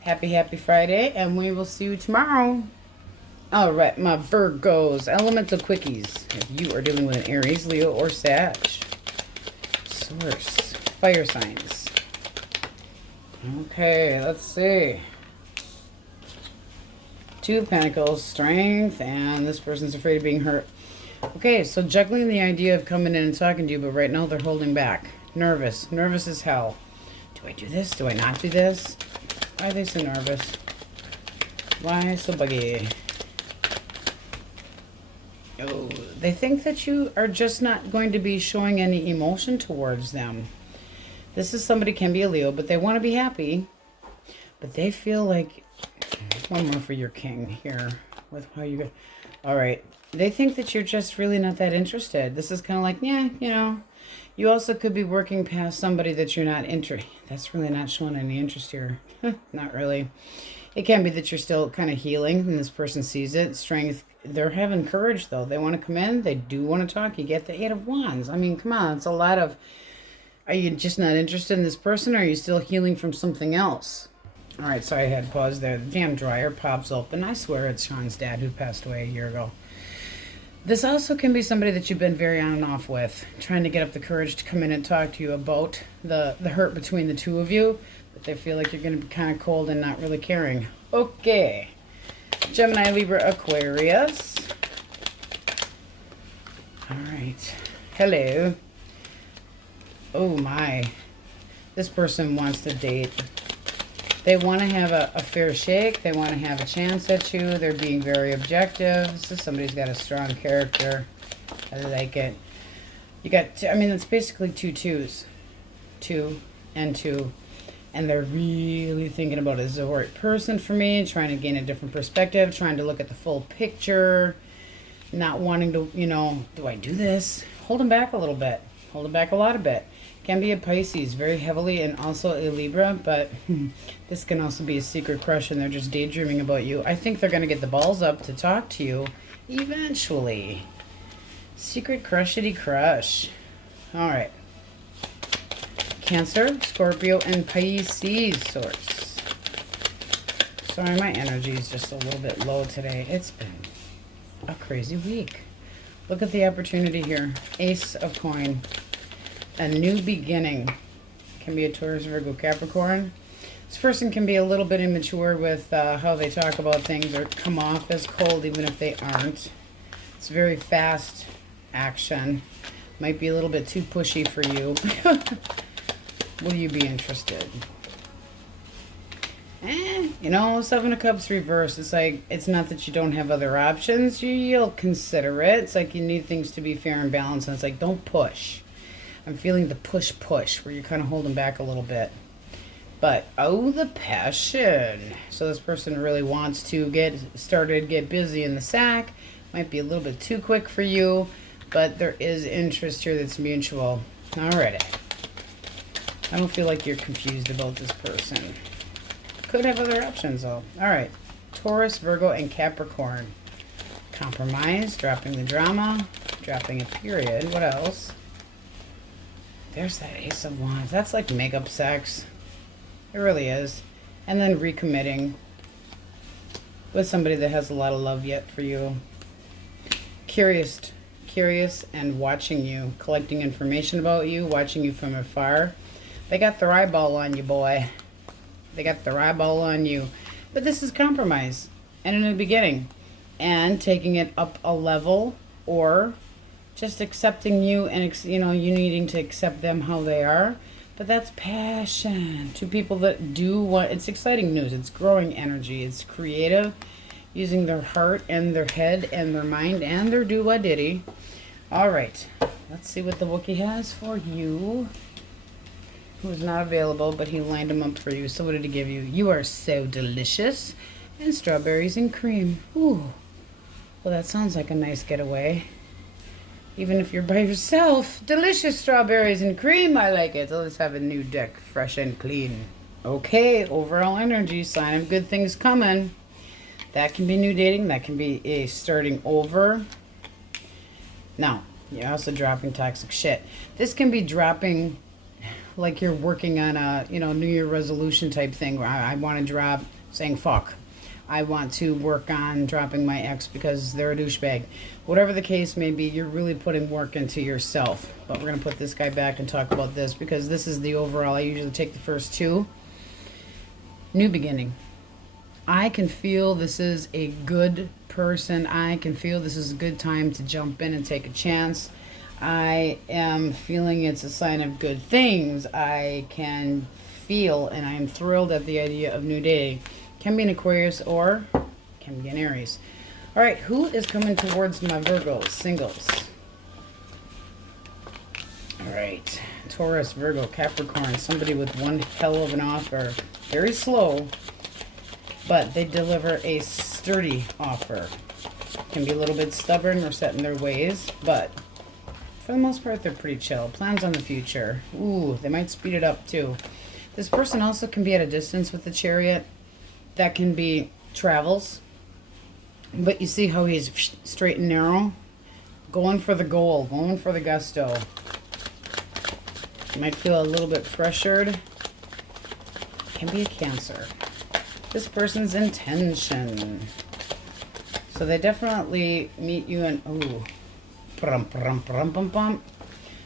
Happy Friday, and we will see you tomorrow. All right, my Virgos. Elemental quickies. If you are dealing with an Aries, Leo, or Sag. Source. Fire signs. Okay, let's see. Two of Pentacles, strength, and this person's afraid of being hurt. Okay, so juggling the idea of coming in and talking to you, but right now they're holding back. Nervous. Nervous as hell. Do I do this? Do I not do this? Why are they so nervous? Why so buggy? Oh, they think that you are just not going to be showing any emotion towards them. This is somebody, can be a Leo, but they want to be happy. But they feel like... One more for your king here. With how you go. All right. They think that you're just really not that interested. This is kind of like, yeah, you know. You also could be working past somebody that you're not interested. That's really not showing any interest here. Not really. It can be that you're still kind of healing and this person sees it. Strength. They're having courage, though. They want to come in. They do want to talk. You get the Eight of Wands. I mean, come on. It's a lot of... Are you just not interested in this person, or are you still healing from something else? All right, sorry I had to pause there. The damn dryer pops open. I swear it's Sean's dad who passed away a year ago. This also can be somebody that you've been very on and off with, trying to get up the courage to come in and talk to you about the hurt between the two of you, but they feel like you're going to be kind of cold and not really caring. Okay. Gemini, Libra, Aquarius. All right. Hello. Oh my. This person wants to date. They want to have a fair shake. They want to have a chance at you. They're being very objective. This is somebody who's got a strong character. I like it. You got, I mean, it's basically two twos. 2 and 2. And they're really thinking about, is the right person for me? Trying to gain a different perspective. Trying to look at the full picture. Not wanting to, you know, do I do this? Hold them back a little bit. Hold them back a lot of bit. Can be a Pisces, very heavily, and also a Libra, but this can also be a secret crush, and they're just daydreaming about you. I think they're going to get the balls up to talk to you eventually. Secret crushity crush. All right. Cancer, Scorpio, and Pisces source. Sorry, my energy is just a little bit low today. It's been a crazy week. Look at the opportunity here. Ace of coin. A new beginning. Can be a Taurus, Virgo, Capricorn. This person can be a little bit immature with how they talk about things, or come off as cold even if they aren't. It's very fast action. Might be a little bit too pushy for you. Will you be interested? You know, Seven of Cups reversed. It's like, it's not that you don't have other options. You'll consider it. It's like you need things to be fair and balanced. And it's like, don't push. I'm feeling the push where you're kind of holding back a little bit. But, oh, the passion. So this person really wants to get started, get busy in the sack. Might be a little bit too quick for you, but there is interest here that's mutual. Alrighty. I don't feel like you're confused about this person. Could have other options, though. Alright. Taurus, Virgo, and Capricorn. Compromise, dropping the drama, dropping a period. What else? There's that Ace of Wands. That's like makeup sex. It really is. And then recommitting with somebody that has a lot of love yet for you. Curious and watching you, collecting information about you, watching you from afar. They got their eyeball on you, boy. They got their eyeball on you. But this is compromise and a new beginning. And taking it up a level, or just accepting you and, you know, you needing to accept them how they are. But that's passion. Two people that do what, it's exciting news. It's growing energy. It's creative, using their heart and their head and their mind and their do-what-diddy. All right. Let's see what the Wookiee has for you. Who's not available, but he lined them up for you. So what did he give you? You are so delicious. And strawberries and cream. Ooh. Well, that sounds like a nice getaway. Even if you're by yourself. Delicious strawberries and cream. I like it. So let's have a new deck. Fresh and clean. Okay. Overall energy. Sign of good things coming. That can be new dating. That can be a starting over. Now, you're also dropping toxic shit. This can be dropping like you're working on a, New Year resolution type thing where I want to drop saying fuck. I want to work on dropping my ex because they're a douchebag. Whatever the case may be, you're really putting work into yourself. But we're going to put this guy back and talk about this because this is the overall. I usually take the first two. New beginning. I can feel this is a good person. I can feel this is a good time to jump in and take a chance. I am feeling it's a sign of good things. I can feel and I am thrilled at the idea of new day. Can be an Aquarius or can be an Aries. All right, who is coming towards my Virgos, singles? All right, Taurus, Virgo, Capricorn, somebody with one hell of an offer. Very slow, but they deliver a sturdy offer. Can be a little bit stubborn or set in their ways, but for the most part, they're pretty chill. Plans on the future. Ooh, they might speed it up too. This person also can be at a distance with the Chariot. That can be travels. But you see how he's straight and narrow? Going for the goal, going for the gusto. You might feel a little bit pressured. Can be a Cancer. This person's intention. So they definitely meet you in, ooh,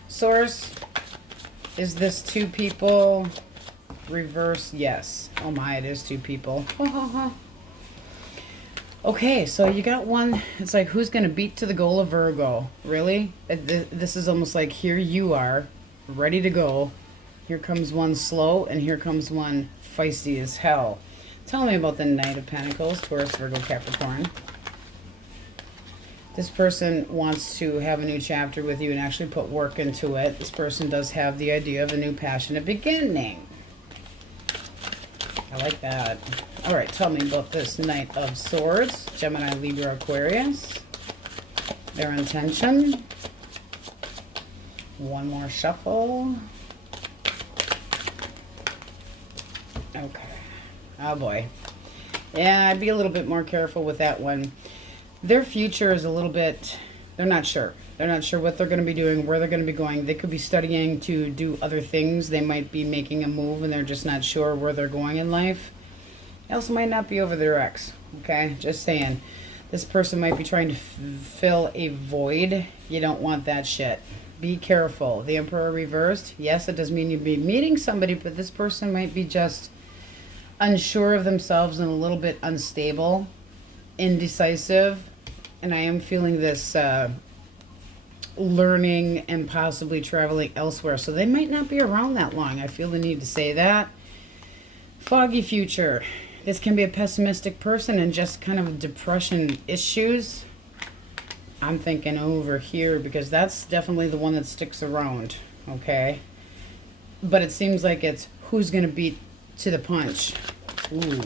source. Is this two people? Reverse, yes. Oh my, it is two people. Okay, so you got one. It's like, who's going to beat to the goal of Virgo? Really? This is almost like, here you are, ready to go. Here comes one slow, and here comes one feisty as hell. Tell me about the Knight of Pentacles, Taurus, Virgo, Capricorn. This person wants to have a new chapter with you and actually put work into it. This person does have the idea of a new passionate beginning. I like that. All right, tell me about this Knight of Swords, Gemini, Libra, Aquarius. Their intention. One more shuffle. Okay. Oh boy. Yeah, I'd be a little bit more careful with that one. Their future is a little bit, they're not sure. They're not sure what they're going to be doing, where they're going to be going. They could be studying to do other things. They might be making a move and they're just not sure where they're going in life. They also might not be over their ex. Okay, just saying. This person might be trying to fill a void. You don't want that shit. Be careful. The Emperor reversed. Yes, it does mean you'll be meeting somebody, but this person might be just unsure of themselves and a little bit unstable, indecisive. And I am feeling this learning and possibly traveling elsewhere. So they might not be around that long. I feel the need to say that. Foggy future. This can be a pessimistic person and just kind of depression issues. I'm thinking over here because that's definitely the one that sticks around. Okay. But it seems like it's who's going to beat to the punch. Ooh.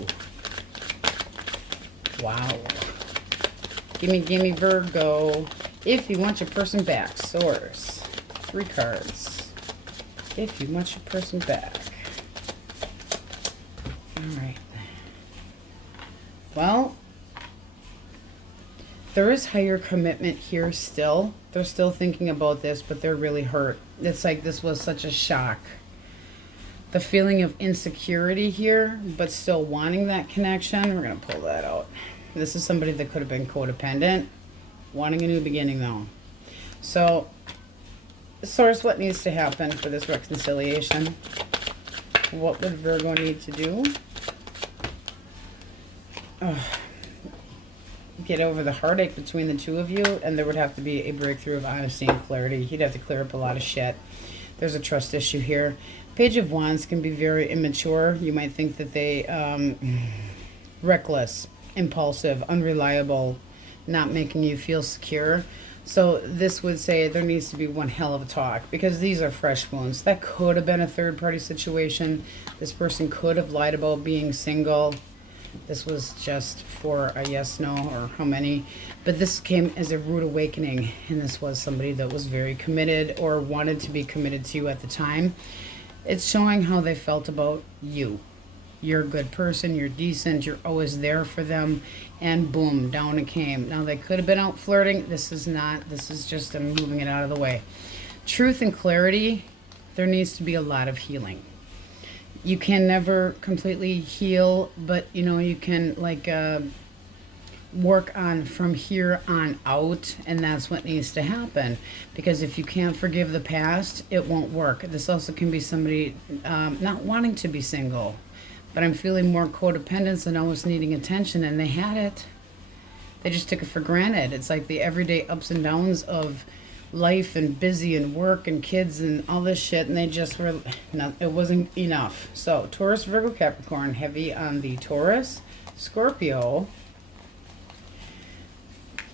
Wow. Gimme Virgo. If you want your person back. Source. 3 cards. If you want your person back. Alright. Well, there is higher commitment here still. They're still thinking about this, but they're really hurt. It's like this was such a shock. The feeling of insecurity here, but still wanting that connection. We're going to pull that out. This is somebody that could have been codependent. Wanting a new beginning, though. So, source, what needs to happen for this reconciliation? What would Virgo need to do? Get over the heartache between the two of you, and there would have to be a breakthrough of honesty and clarity. He'd have to clear up a lot of shit. There's a trust issue here. Page of Wands can be very immature. You might think that they reckless, impulsive, unreliable, not making you feel secure. So this would say there needs to be one hell of a talk, because these are fresh wounds. That could have been a third-party situation. This person could have lied about being single. This was just for a yes, no, or how many. But this came as a rude awakening, and this was somebody that was very committed or wanted to be committed to you at the time. It's showing how they felt about you. you're a good person, you're decent, you're always there for them, and boom, down it came. Now, they could have been out flirting. This is not. This is just I'm moving it out of the way. Truth and clarity, there needs to be a lot of healing. You can never completely heal, but, you know, you can, like, work on from here on out, and that's what needs to happen, because if you can't forgive the past, it won't work. This also can be somebody not wanting to be single, but I'm feeling more codependence and always needing attention, and they had it. They just took it for granted. It's like the everyday ups and downs of life and busy and work and kids and all this shit, and they just were not, it wasn't enough. So Taurus, Virgo, Capricorn, heavy on the Taurus, Scorpio,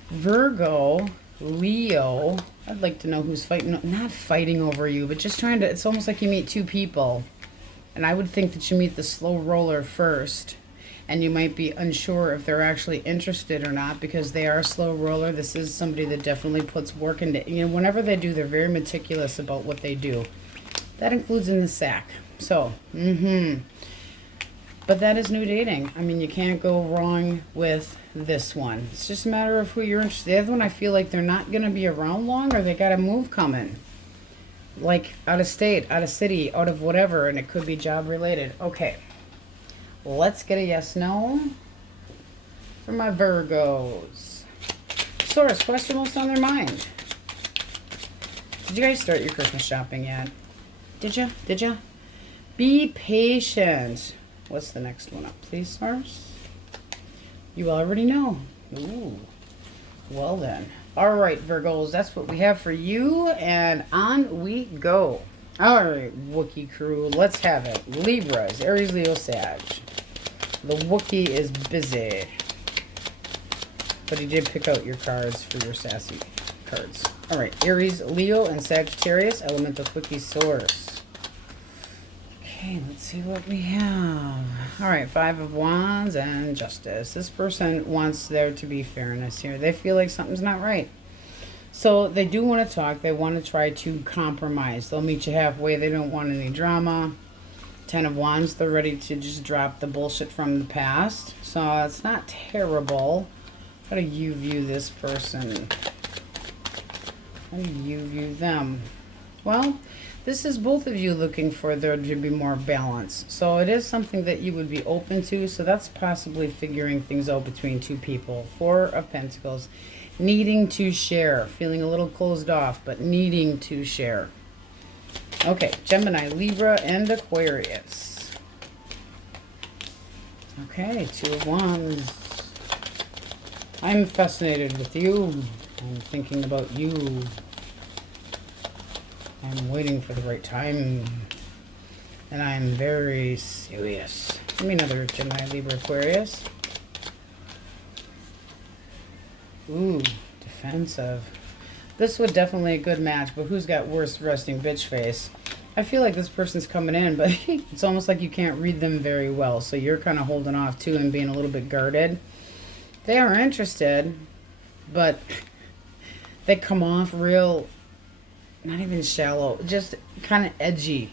Virgo, Leo. I'd like to know who's fighting, not fighting over you, but just trying to, it's almost like you meet two people. And I would think that you meet the slow roller first. And you might be unsure if they're actually interested or not, because they are a slow roller. This is somebody that definitely puts work into, you know, whenever they do, they're very meticulous about what they do. That includes in the sack. So, but that is new dating. I mean, you can't go wrong with this one. It's just a matter of who you're interested in. The other one, I feel like they're not going to be around long, or they got a move coming. Like out of state, out of city, out of whatever, and it could be job related. Okay. Let's get a yes, no for my Virgos. Taurus, question most on their mind. Did you guys start your Christmas shopping yet? Did ya? Did ya? Be patient. What's the next one up, please, Taurus? You already know. Ooh. Well then. All right, Virgos, that's what we have for you, and on we go. All right, Wookiee crew, let's have it. Libras, Aries, Leo, Sag. The Wookiee is busy, but he did pick out your cards for your sassy cards. All right, Aries, Leo, and Sagittarius, elemental Quickie source. Okay, let's see what we have. All right, Five of Wands and Justice. This person wants there to be fairness here. They feel like something's not right. So they do want to talk. They want to try to compromise. They'll meet you halfway. They don't want any drama. Ten of Wands, they're ready to just drop the bullshit from the past. So it's not terrible. How do you view this person? How do you view them? Well, this is both of you looking for there to be more balance. So it is something that you would be open to. So that's possibly figuring things out between two people. Four of Pentacles. Needing to share. Feeling a little closed off, but needing to share. Okay, Gemini, Libra, and Aquarius. Okay, Two of Wands. I'm fascinated with you. I'm thinking about you. I'm waiting for the right time. And I'm very serious. Give me another Gemini, Libra, Aquarius. Ooh, defensive. This would definitely a good match, but who's got worse resting bitch face? I feel like this person's coming in, but it's almost like you can't read them very well. So you're kind of holding off too and being a little bit guarded. They are interested, but they come off real, not even shallow, just kind of edgy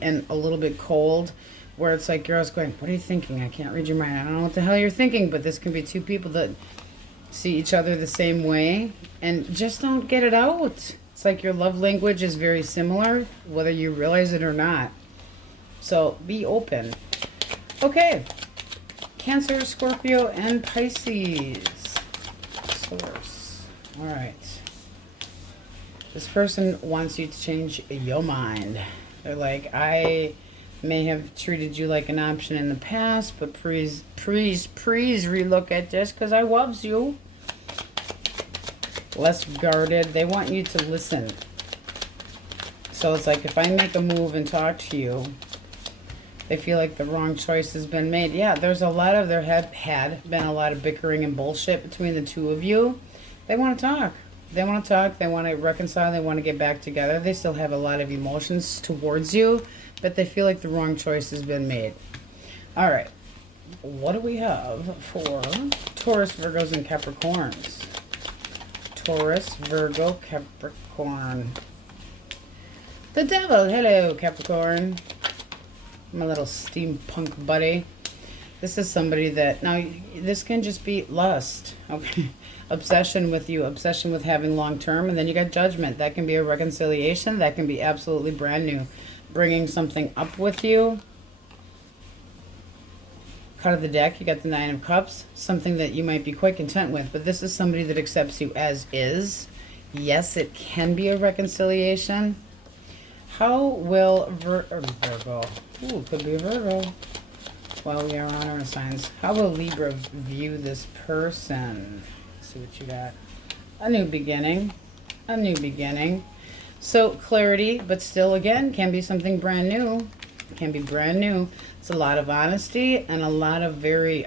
and a little bit cold, where it's like you're always going, what are you thinking? I can't read your mind. I don't know what the hell you're thinking, but this can be two people that see each other the same way and just don't get it out. It's like your love language is very similar, whether you realize it or not. So be open. Okay. Cancer, Scorpio, and Pisces. Source. All right. This person wants you to change your mind. They're like, I may have treated you like an option in the past, but please relook at this because I loves you. Less guarded. They want you to listen. So it's like if I make a move and talk to you, they feel like the wrong choice has been made. Yeah, there's a lot of, there had been a lot of bickering and bullshit between the two of you. They want to talk. They want to talk. They want to reconcile. They want to get back together. They still have a lot of emotions towards you, but they feel like the wrong choice has been made. All right. What do we have for Taurus, Virgos, and Capricorns? Taurus, Virgo, Capricorn. The devil. Hello, Capricorn. my little steampunk buddy. This is somebody that, now this can just be lust, okay? Obsession with you, obsession with having long term, and then you got judgment. That can be a reconciliation. That can be absolutely brand new. Bringing something up with you. Cut of the deck, you got the Nine of Cups. Something that you might be quite content with, but this is somebody that accepts you as is. Yes, it can be a reconciliation. How will Virgo, ooh, could be a Virgo, while we are on our signs. How will Libra view this person? Let's see what you got. A new beginning. A new beginning. So clarity, but still again, can be something brand new. Can be brand new. It's a lot of honesty and a lot of very,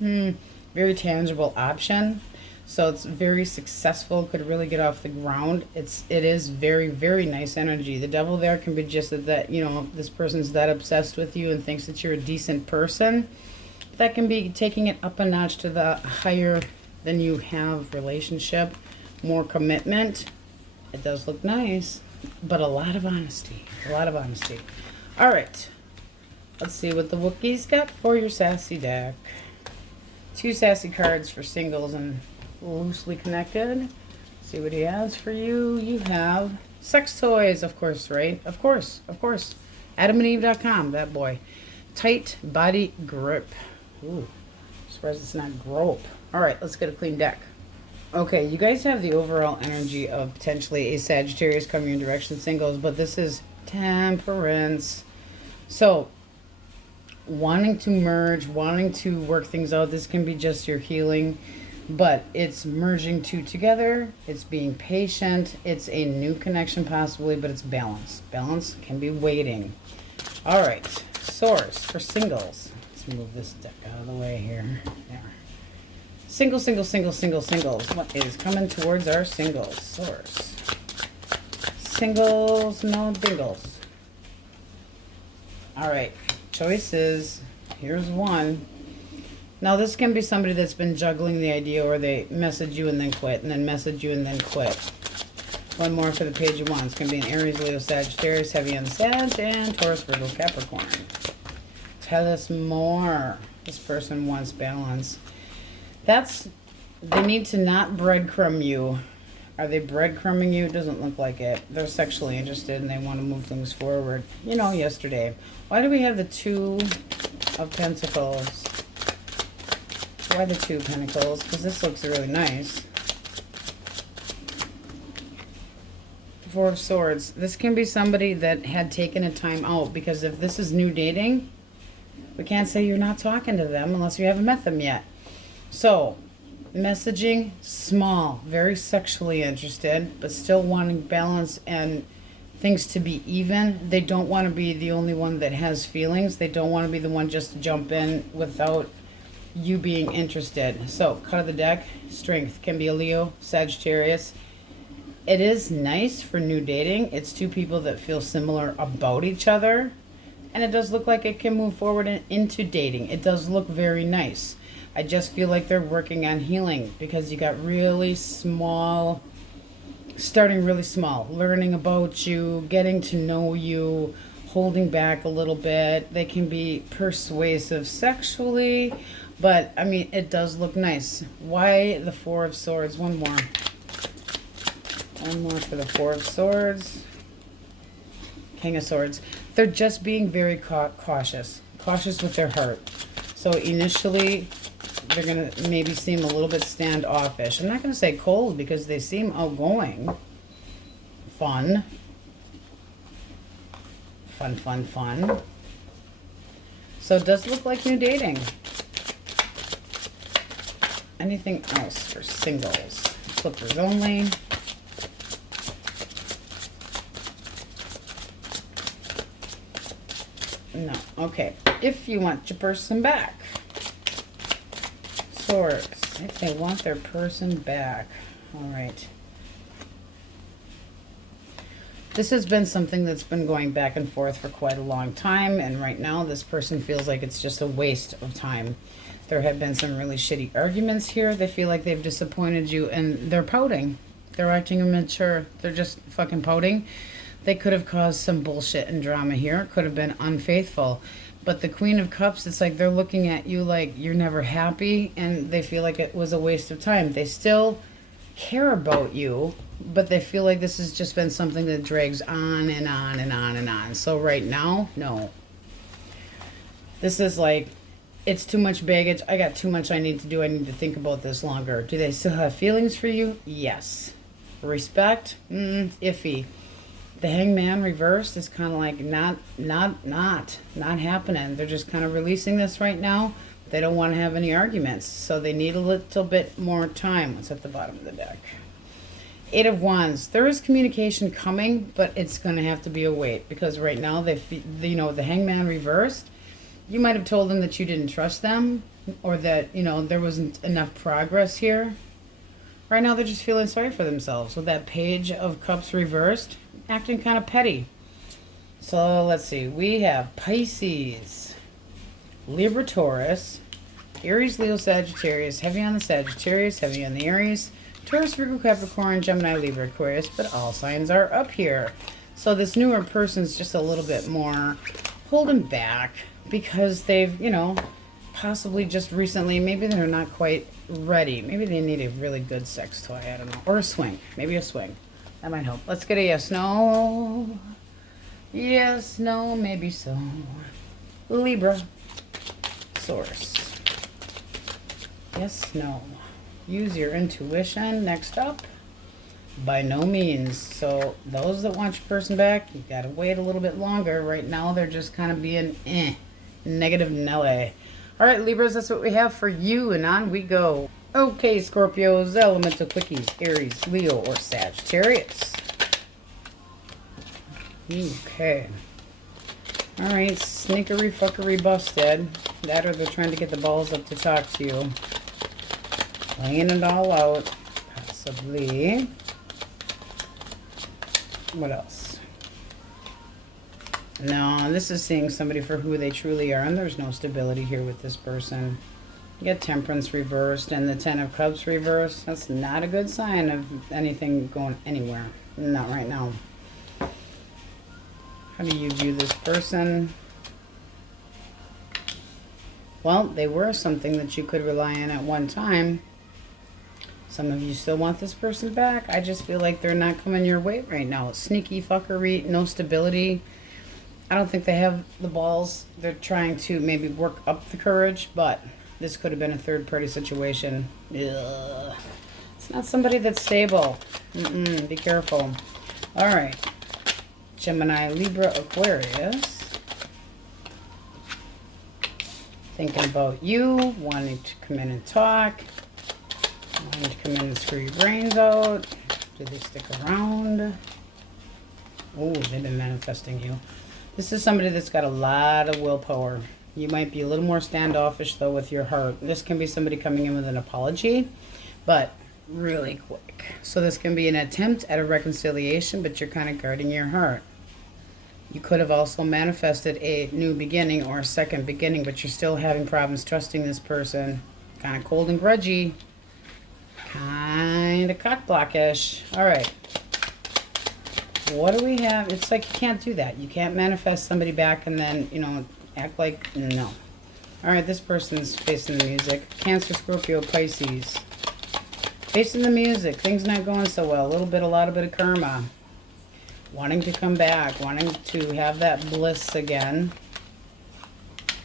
very tangible option. So it's very successful, could really get off the ground. It is very, very nice energy. The devil there can be just that, you know, this person's that obsessed with you and thinks that you're a decent person. That can be taking it up a notch to the higher than you have relationship, more commitment. It does look nice, but a lot of honesty, a lot of honesty. All right, let's see what the Wookiees got for your sassy deck. 2 sassy cards for singles and loosely connected. See what he has for you. You have sex toys, of course, right? Of course, of course. AdamandEve.com, that boy. Tight body grip. Ooh, surprised it's not grope. All right, let's get a clean deck. Okay, you guys have the overall energy of potentially a Sagittarius coming your direction, singles, but this is temperance. So, wanting to merge, wanting to work things out. This can be just your healing, but it's merging two together. It's being patient. It's a new connection possibly, but it's balance. Balance can be waiting. All right, source for singles. Let's move this deck out of the way here. There. Single, single, single, single, singles. What is coming towards our singles? Source. Singles, no dingles. All right, choices. Here's one. Now, this can be somebody that's been juggling the idea, or they message you and then quit, and then message you and then quit. One more for the page you want. It's going to be an Aries, Leo, Sagittarius, heavy on the Sag, and Taurus, Virgo, Capricorn. Tell us more. This person wants balance. They need to not breadcrumb you. Are they breadcrumbing you? It doesn't look like it. They're sexually interested and they want to move things forward. You know, yesterday. Why do we have the 2 of Pentacles? Why the 2 of Pentacles? Because this looks really nice. 4 of Swords. This can be somebody that had taken a time out, because if this is new dating, we can't say you're not talking to them unless you haven't met them yet. So, messaging, small, very sexually interested, but still wanting balance and things to be even. They don't want to be the only one that has feelings. They don't want to be the one just to jump in without you being interested. So, cut of the deck, strength can be a Leo, Sagittarius. It is nice for new dating. It's 2 people that feel similar about each other. And it does look like it can move forward into dating. It does look very nice. I just feel like they're working on healing, because you got really small, starting really small, learning about you, getting to know you, holding back a little bit. They can be persuasive sexually, but I mean, it does look nice. Why the 4 of Swords? One more. One more for the 4 of Swords. King of Swords. They're just being very cautious. Cautious with their heart. So initially, they're going to maybe seem a little bit standoffish. I'm not going to say cold, because they seem outgoing. Fun. Fun, fun, fun. So it does look like new dating. Anything else for singles? Flippers only. No. Okay. If you want your person back. Swords. If they want their person back. All right. This has been something that's been going back and forth for quite a long time, and right now this person feels like it's just a waste of time. There have been some really shitty arguments here. They feel like they've disappointed you, and they're pouting. They're acting immature. They're just fucking pouting. They could have caused some bullshit and drama here. Could have been unfaithful. But the Queen of Cups, it's like they're looking at you like you're never happy, and they feel like it was a waste of time. They still care about you, but they feel like this has just been something that drags on and on and on and on. So right now, no. This is like, it's too much baggage. I got too much I need to do. I need to think about this longer. Do they still have feelings for you? Yes. Respect? Iffy. The Hangman reversed is kind of like not happening. They're just kind of releasing this right now. They don't want to have any arguments, so they need a little bit more time. What's at the bottom of the deck? Eight of Wands. There is communication coming, but it's going to have to be a wait, because right now the Hangman reversed. You might have told them that you didn't trust them, or that there wasn't enough progress here. Right now they're just feeling sorry for themselves with that Page of Cups reversed, acting kind of petty. So let's see. We have Pisces, Libra, Taurus, Aries, Leo, Sagittarius, heavy on the Sagittarius, heavy on the Aries, Taurus, Virgo, Capricorn, Gemini, Libra, Aquarius, but all signs are up here. So this newer person's just a little bit more holding back because they've, possibly just recently, maybe they're not quite ready. Maybe they need a really good sex toy, I don't know. Or a swing. Maybe a swing. That might help. Let's get a yes, no. Yes, no, maybe so. Libra. Source. Yes, no. Use your intuition. Next up. By no means. So those that want your person back, you gotta wait a little bit longer. Right now they're just kind of being negative Nelly. Alright, Libras, that's what we have for you, and on we go. Okay, Scorpios, elemental quickies, Aries, Leo, or Sagittarius. Okay. Alright, sneakery fuckery busted. That, or they're trying to get the balls up to talk to you. Laying it all out. Possibly. What else? No, this is seeing somebody for who they truly are, and there's no stability here with this person. You get Temperance reversed and the Ten of Cups reversed. That's not a good sign of anything going anywhere. Not right now. How do you view this person? Well, they were something that you could rely on at one time. Some of you still want this person back. I just feel like they're not coming your way right now. Sneaky fuckery, no stability. I don't think they have the balls. They're trying to maybe work up the courage, but this could have been a third-party situation. Ugh. It's not somebody that's stable. Be careful. All right. Gemini, Libra, Aquarius. Thinking about you, wanting to come in and talk. Wanting to come in and screw your brains out. Do they stick around? Oh, they've been manifesting you. This is somebody that's got a lot of willpower. You might be a little more standoffish, though, with your heart. This can be somebody coming in with an apology, but really quick. So this can be an attempt at a reconciliation, but you're kind of guarding your heart. You could have also manifested a new beginning or a second beginning, but you're still having problems trusting this person. Kind of cold and grudgy. Kind of cock-blockish. All right. What do we have? It's like you can't do that. You can't manifest somebody back and then, act like no. All right, this person's facing the music. Cancer, Scorpio, Pisces. Facing the music. Things not going so well. A lot of bit of karma. Wanting to come back. Wanting to have that bliss again.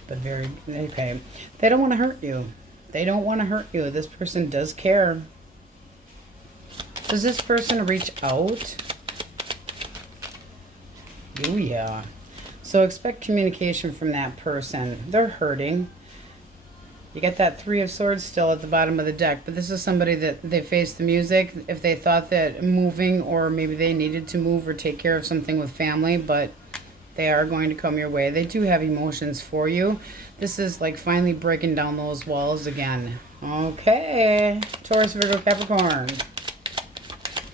But okay. They don't want to hurt you. They don't want to hurt you. This person does care. Does this person reach out? Oh, yeah. So expect communication from that person. They're hurting. You got that Three of Swords still at the bottom of the deck. But this is somebody that they faced the music. If they thought that moving, or maybe they needed to move or take care of something with family, but they are going to come your way. They do have emotions for you. This is like finally breaking down those walls again. Okay. Taurus, Virgo, Capricorn.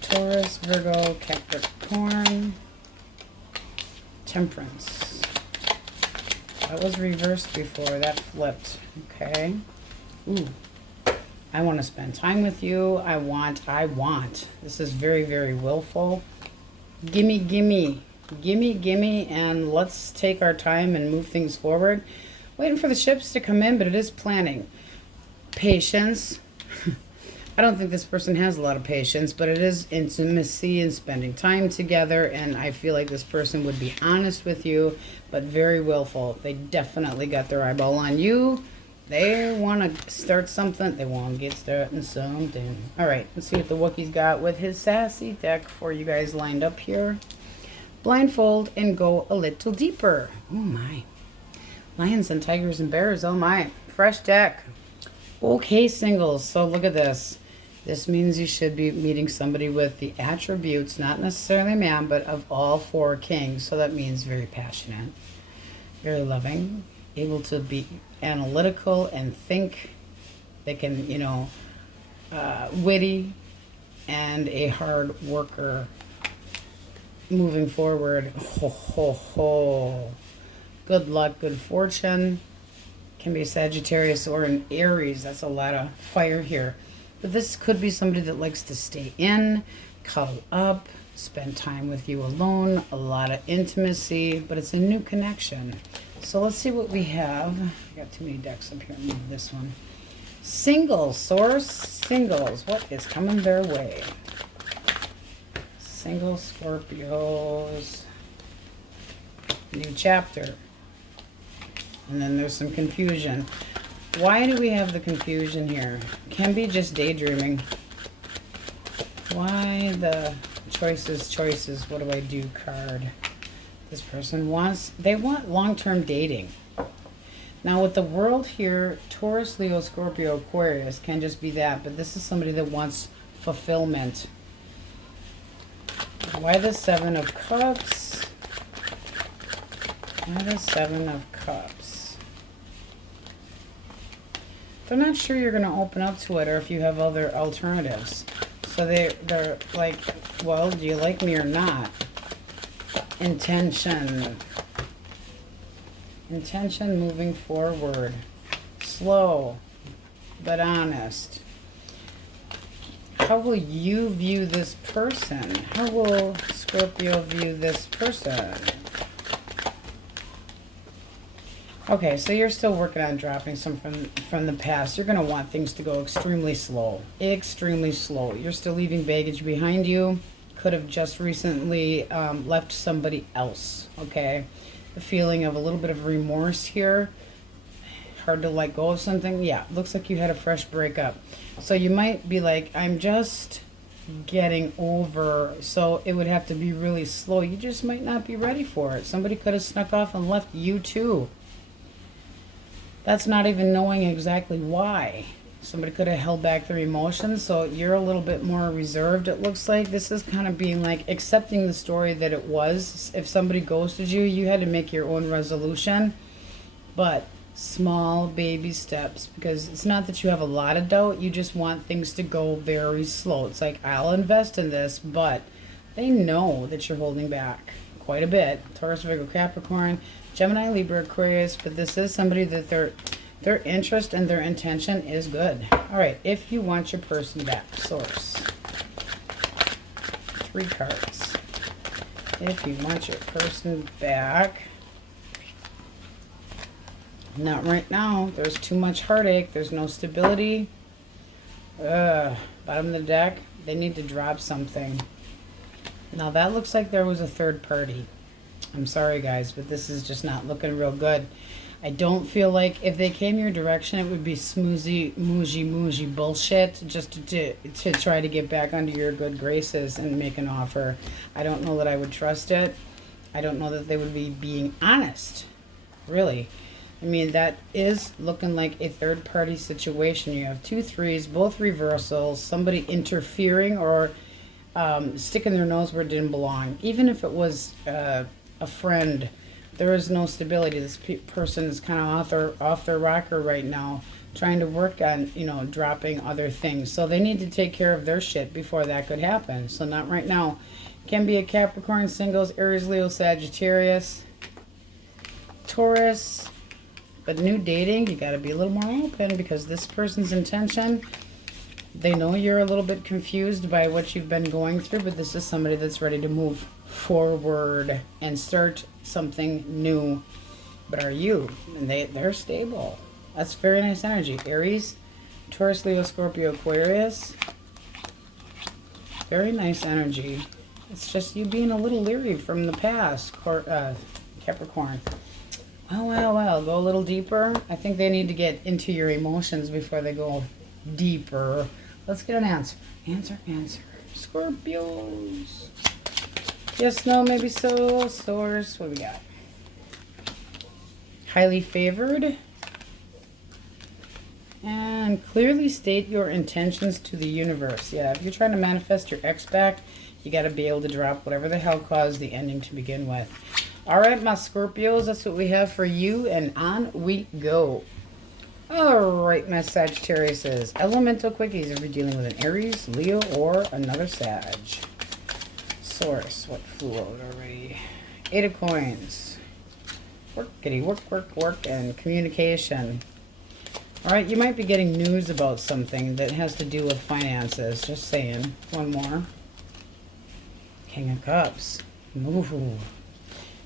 Taurus, Virgo, Capricorn. Temperance. That was reversed before. That flipped. Okay. Ooh. I want to spend time with you. I want. This is very, very willful. Gimme, gimme. gimme, and let's take our time and move things forward. Waiting for the ships to come in, but it is planning. Patience. I don't think this person has a lot of patience, but it is intimacy and spending time together, and I feel like this person would be honest with you, but very willful. They definitely got their eyeball on you. They want to start something. They want to get starting something. All right, let's see what the Wookiee's got with his sassy deck for you guys lined up here. Blindfold and go a little deeper. Oh, my. Lions and tigers and bears. Oh, my. Fresh deck. Okay, singles. So look at this. This means you should be meeting somebody with the attributes, not necessarily a man, but of all four kings. So that means very passionate, very loving, able to be analytical and think. They can, you know, witty and a hard worker moving forward. Ho, ho, ho. Good luck, good fortune. Can be a Sagittarius or an Aries. That's a lot of fire here. But this could be somebody that likes to stay in, cuddle up, spend time with you alone, a lot of intimacy, but it's a new connection. So let's see what we have. I got too many decks up here. Move this one. Singles, source, singles. What is coming their way? Single Scorpios. New chapter. And then there's some confusion. Why do we have the confusion here? Can be just daydreaming. Why the choices? What do I do card? This person wants, they want long-term dating. Now with the world here, Taurus, Leo, Scorpio, Aquarius can just be that, but this is somebody that wants fulfillment. Why the Seven of Cups? Why the Seven of Cups? They're not sure you're going to open up to it or if you have other alternatives. So they're like, well, do you like me or not? Intention. Intention moving forward. Slow, but honest. How will you view this person? How will Scorpio view this person? Okay, so you're still working on dropping some from the past. You're going to want things to go extremely slow. Extremely slow. You're still leaving baggage behind you. Could have just recently left somebody else, okay? The feeling of a little bit of remorse here. Hard to let go of something. Yeah, looks like you had a fresh breakup. So you might be like, I'm just getting over. So it would have to be really slow. You just might not be ready for it. Somebody could have snuck off and left you too. That's not even knowing exactly why. Somebody could have held back their emotions, so you're a little bit more reserved, it looks like. This is kind of being like accepting the story that it was. If somebody ghosted you, you had to make your own resolution. But small baby steps, because it's not that you have a lot of doubt, you just want things to go very slow. It's like, I'll invest in this, but they know that you're holding back quite a bit. Taurus, Virgo, Capricorn, Gemini, Libra, Aquarius, but this is somebody that their interest and their intention is good. All right, if you want your person back, source. 3 cards. If you want your person back, not right now. There's too much heartache. There's no stability. Bottom of the deck, they need to drop something. Now that looks like there was a third party. I'm sorry guys, but this is just not looking real good. I don't feel like if they came your direction, it would be smoozy, mooshy bullshit just to try to get back under your good graces and make an offer. I don't know that I would trust it. I don't know that they would be being honest, really. I mean, that is looking like a third-party situation. You have 2 3s, both reversals, somebody interfering or sticking their nose where it didn't belong. Even if it was a friend, there is no stability. This person is kind of off their rocker right now, trying to work on, you know, dropping other things. So they need to take care of their shit before that could happen. So not right now. Can be a Capricorn, singles, Aries, Leo, Sagittarius, Taurus. But new dating, you got to be a little more open because this person's intention, They know you're a little bit confused by what you've been going through, but this is somebody that's ready to move forward and start something new. But are you? And they're stable. That's very nice energy. Aries, Taurus, Leo, Scorpio, Aquarius. Very nice energy. It's just you being a little leery from the past, Capricorn. Well, go a little deeper. I think they need to get into your emotions before they go deeper. Let's get an answer. Answer. Scorpios. Yes, no, maybe so. Source. What do we got? Highly favored. And clearly state your intentions to the universe. Yeah, if you're trying to manifest your ex back, you got to be able to drop whatever the hell caused the ending to begin with. All right, my Scorpios, that's what we have for you, and on we go. All right, my Sagittarius. Elemental quickies if you're dealing with an Aries, Leo, or another Sag. Source, what flew out already? 8 of coins. Work, and communication. All right, you might be getting news about something that has to do with finances. Just saying. One more. King of Cups. Ooh.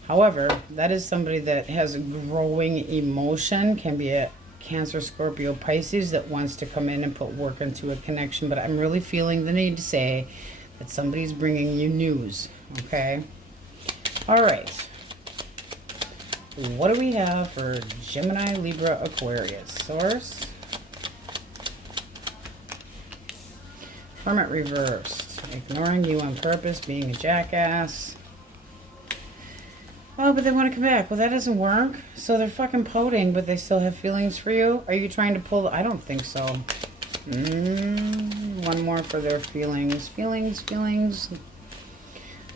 However, that is somebody that has growing emotion, can be a Cancer, Scorpio, Pisces that wants to come in and put work into a connection. But I'm really feeling the need to say that somebody's bringing you news, okay? All right. What do we have for Gemini, Libra, Aquarius? Source. Hermit reversed. Ignoring you on purpose, being a jackass. Oh, but they want to come back. Well, that doesn't work. So they're fucking pouting, but they still have feelings for you? Are you trying to pull... I don't think so. One more for their feelings. Feelings.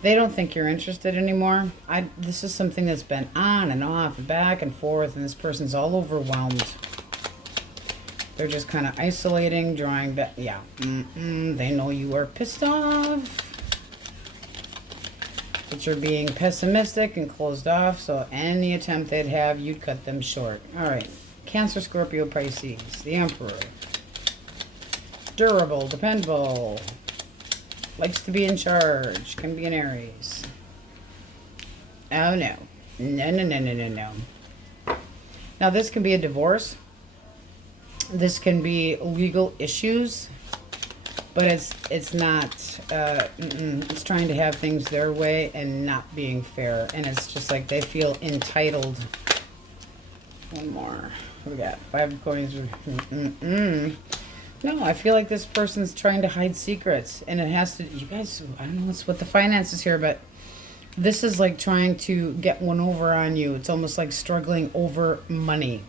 They don't think you're interested anymore. This is something that's been on and off, back and forth, and this person's all overwhelmed. They're just kind of isolating, drawing back. Yeah. They know you are pissed off. But you're being pessimistic and closed off, so any attempt they'd have, you'd cut them short. All right. Cancer, Scorpio, Pisces. The Emperor. Durable, dependable. Likes to be in charge. Can be an Aries. Oh, no. No. Now, this can be a divorce. This can be legal issues. But it's not, it's trying to have things their way and not being fair. And it's just like they feel entitled. One more. What we got? 5 of coins. No, I feel like this person's trying to hide secrets. And it has to, you guys, I don't know what's with the finances here, but this is like trying to get one over on you. It's almost like struggling over money.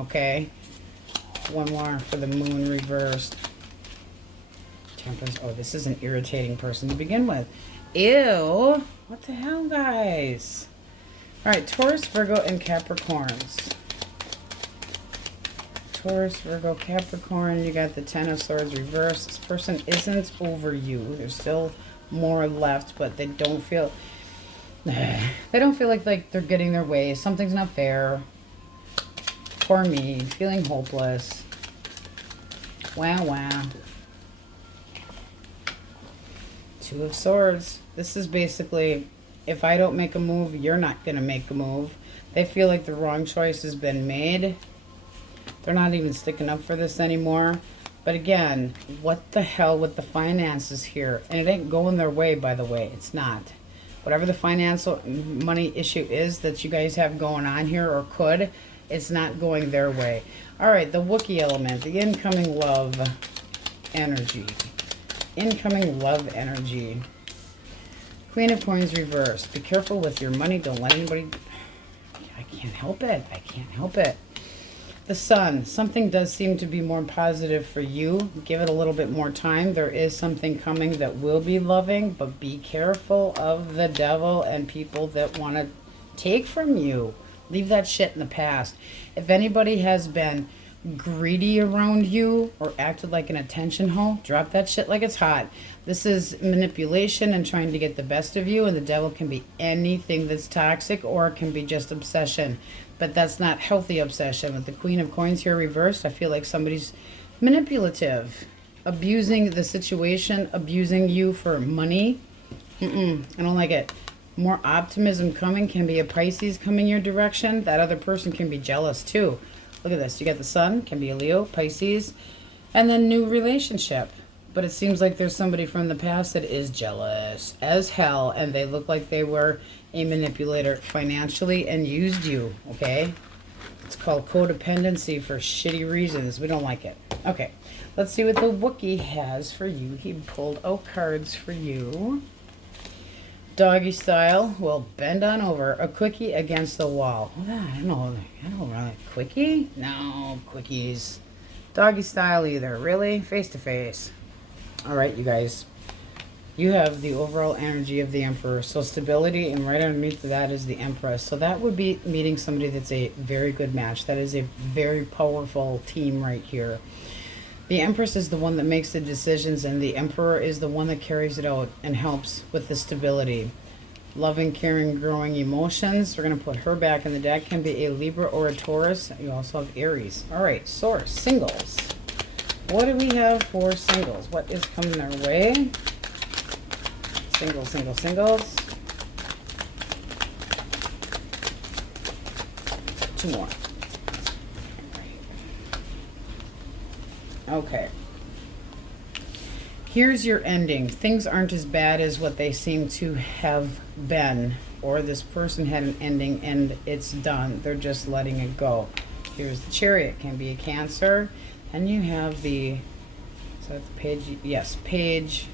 Okay? One more for the moon reversed. Temperance. Oh, this is an irritating person to begin with. Ew. What the hell, guys? All right, Taurus, Virgo, and Capricorns. Taurus, Virgo, Capricorn. You got the 10 of Swords reversed. This person isn't over you. There's still more left, but they don't feel... They don't feel like they're getting their way. Something's not fair. For me. Feeling hopeless. Wow. 2 of Swords. This is basically, if I don't make a move, you're not going to make a move. They feel like the wrong choice has been made. They're not even sticking up for this anymore. But again, what the hell with the finances here? And it ain't going their way, by the way. It's not. Whatever the financial money issue is that you guys have going on here, or could, it's not going their way. All right, the Wookiee element, the incoming love energy. Incoming love energy. Queen of Coins reversed. Be careful with your money. Don't let anybody... I can't help it. The Sun. Something does seem to be more positive for you. Give it a little bit more time. There is something coming that will be loving, but be careful of the devil and people that want to take from you. Leave that shit in the past. If anybody has been greedy around you or acted like an attention hoe, drop that shit like it's hot. This is manipulation and trying to get the best of you, and the devil can be anything that's toxic, or it can be just obsession, but that's not healthy obsession. With the Queen of Coins here reversed, I feel like somebody's manipulative. abusing the situation, abusing you for money. I don't like it. More optimism coming. Can be a Pisces coming your direction. That other person can be jealous too. Look at this. You got the Sun, can be a Leo, Pisces, and then new relationship. But it seems like there's somebody from the past that is jealous as hell, and they look like they were a manipulator financially and used you, okay? It's called codependency for shitty reasons. We don't like it. Okay, let's see what the Wookiee has for you. He pulled out cards for you. Doggy style will bend on over. A quickie against the wall. I don't really. Quickie? No, quickies. Doggy style either. Really? Face to face. All right, you guys. You have the overall energy of the Emperor. So stability, and right underneath that is the Empress. So that would be meeting somebody that's a very good match. That is a very powerful team right here. The Empress is the one that makes the decisions, and the Emperor is the one that carries it out and helps with the stability. Loving, caring, growing emotions. We're going to put her back in the deck. Can be a Libra or a Taurus. You also have Aries. All right, source, singles. What do we have for singles? What is coming our way? Singles, singles, singles. 2 more. Okay. Here's your ending. Things aren't as bad as what they seem to have been. Or this person had an ending and it's done. They're just letting it go. Here's the Chariot. Can be a Cancer. And you have the, is that the page? Yes, page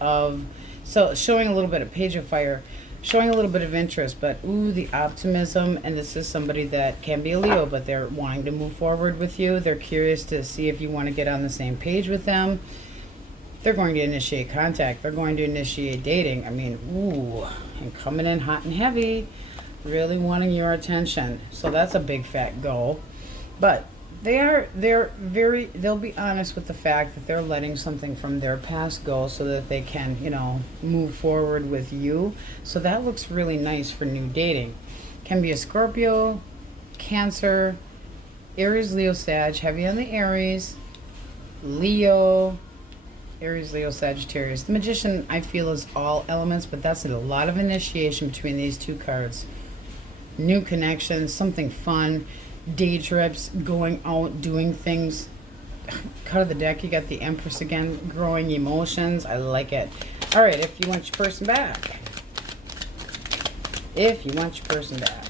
of, so showing a little bit of Page of Fire, showing a little bit of interest, but ooh, the optimism. And this is somebody that can be a Leo, but they're wanting to move forward with you. They're curious to see if you want to get on the same page with them. They're going to initiate contact. They're going to initiate dating. I mean, ooh, and coming in hot and heavy, really wanting your attention. So that's a big fat go. But they'll be honest with the fact that they're letting something from their past go so that they can, move forward with you. So that looks really nice for new dating. Can be a Scorpio, Cancer, Aries, Leo, Sag, heavy on the Aries, Leo, Aries, Leo, Sagittarius. The Magician, I feel, is all elements, but that's a lot of initiation between these two cards. New connections, something fun, day trips, going out, doing things. Cut of the deck, you got the Empress again, growing emotions. I like it. All right, if you want your person back. If you want your person back.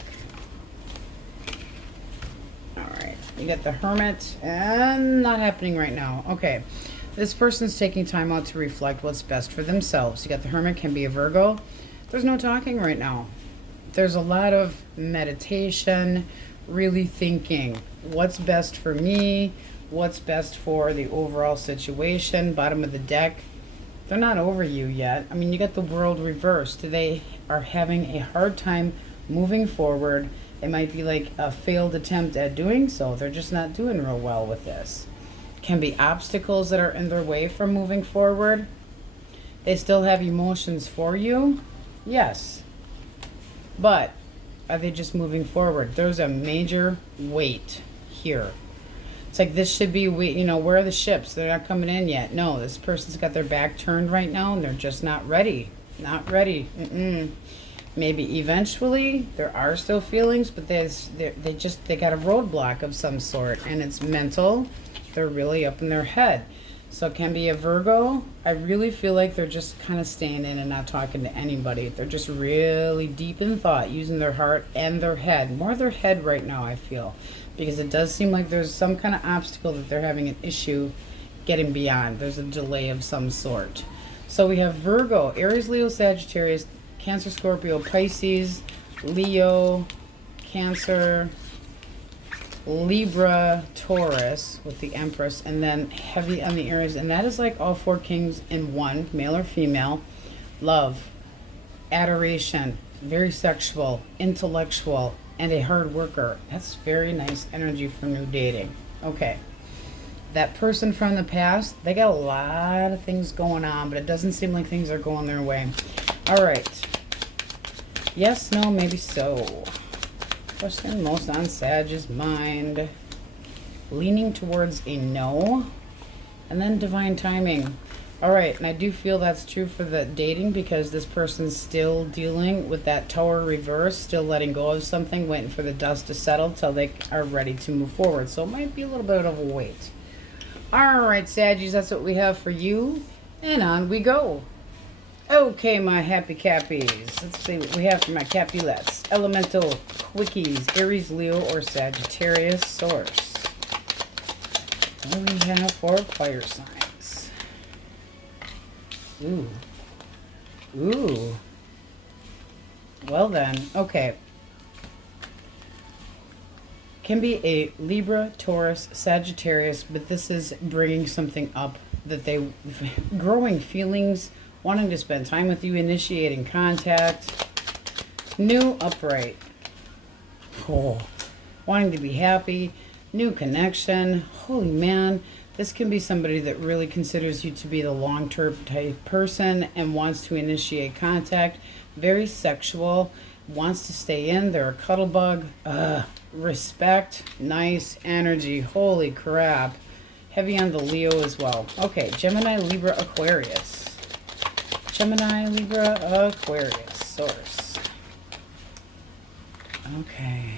All right, you got the Hermit, and not happening right now. Okay. This person's taking time out to reflect what's best for themselves. You got the Hermit, can be a Virgo. There's no talking right now. There's a lot of meditation, really thinking what's best for me, what's best for the overall situation. Bottom of the deck, they're not over you yet. I mean, you got the World reversed. They are having a hard time moving forward. It might be like a failed attempt at doing so. They're just not doing real well with this. Can be obstacles that are in their way from moving forward. They still have emotions for you. Yes. But are they just moving forward? There's a major weight here. It's like this should be, where are the ships? They're not coming in yet. No, this person's got their back turned right now and they're just not ready. Not ready. Maybe eventually there are still feelings, but they got a roadblock of some sort, and it's mental. They're really up in their head. So it can be a Virgo. I really feel like they're just kind of staying in and not talking to anybody. They're just really deep in thought, using their heart and their head. More their head right now, I feel. Because it does seem like there's some kind of obstacle that they're having an issue getting beyond. There's a delay of some sort. So we have Virgo, Aries, Leo, Sagittarius, Cancer, Scorpio, Pisces, Leo, Cancer, Libra, Taurus with the Empress, and then heavy on the Aries. And that is like all 4 kings in one, male or female. Love, adoration, very sexual, intellectual, and a hard worker. That's very nice energy for new dating. Okay. That person from the past, they got a lot of things going on, but it doesn't seem like things are going their way. All right. Yes, no, maybe so. Question most on Sag's mind. Leaning towards a no. And then divine timing. All right, and I do feel that's true for the dating because this person's still dealing with that Tower reverse, still letting go of something, waiting for the dust to settle till they are ready to move forward. So it might be a little bit of a wait. All right, Saggies, that's what we have for you. And on we go. Okay, my happy Cappies. Let's see what we have for my Capulets. Elemental Quickies, Aries, Leo, or Sagittarius source. What do we have for fire signs? Ooh. Ooh. Well then, okay. Can be a Libra, Taurus, Sagittarius, but this is bringing something up that they, growing feelings, wanting to spend time with you, initiating contact, new upright, oh, wanting to be happy, new connection. Holy man. This can be somebody that really considers you to be the long-term type person and wants to initiate contact. Very sexual, wants to stay in. They're a cuddle bug. Respect, nice energy. Holy crap. Heavy on the Leo as well. Okay, Gemini, Libra, Aquarius. Gemini, Libra, Aquarius. Source. Okay.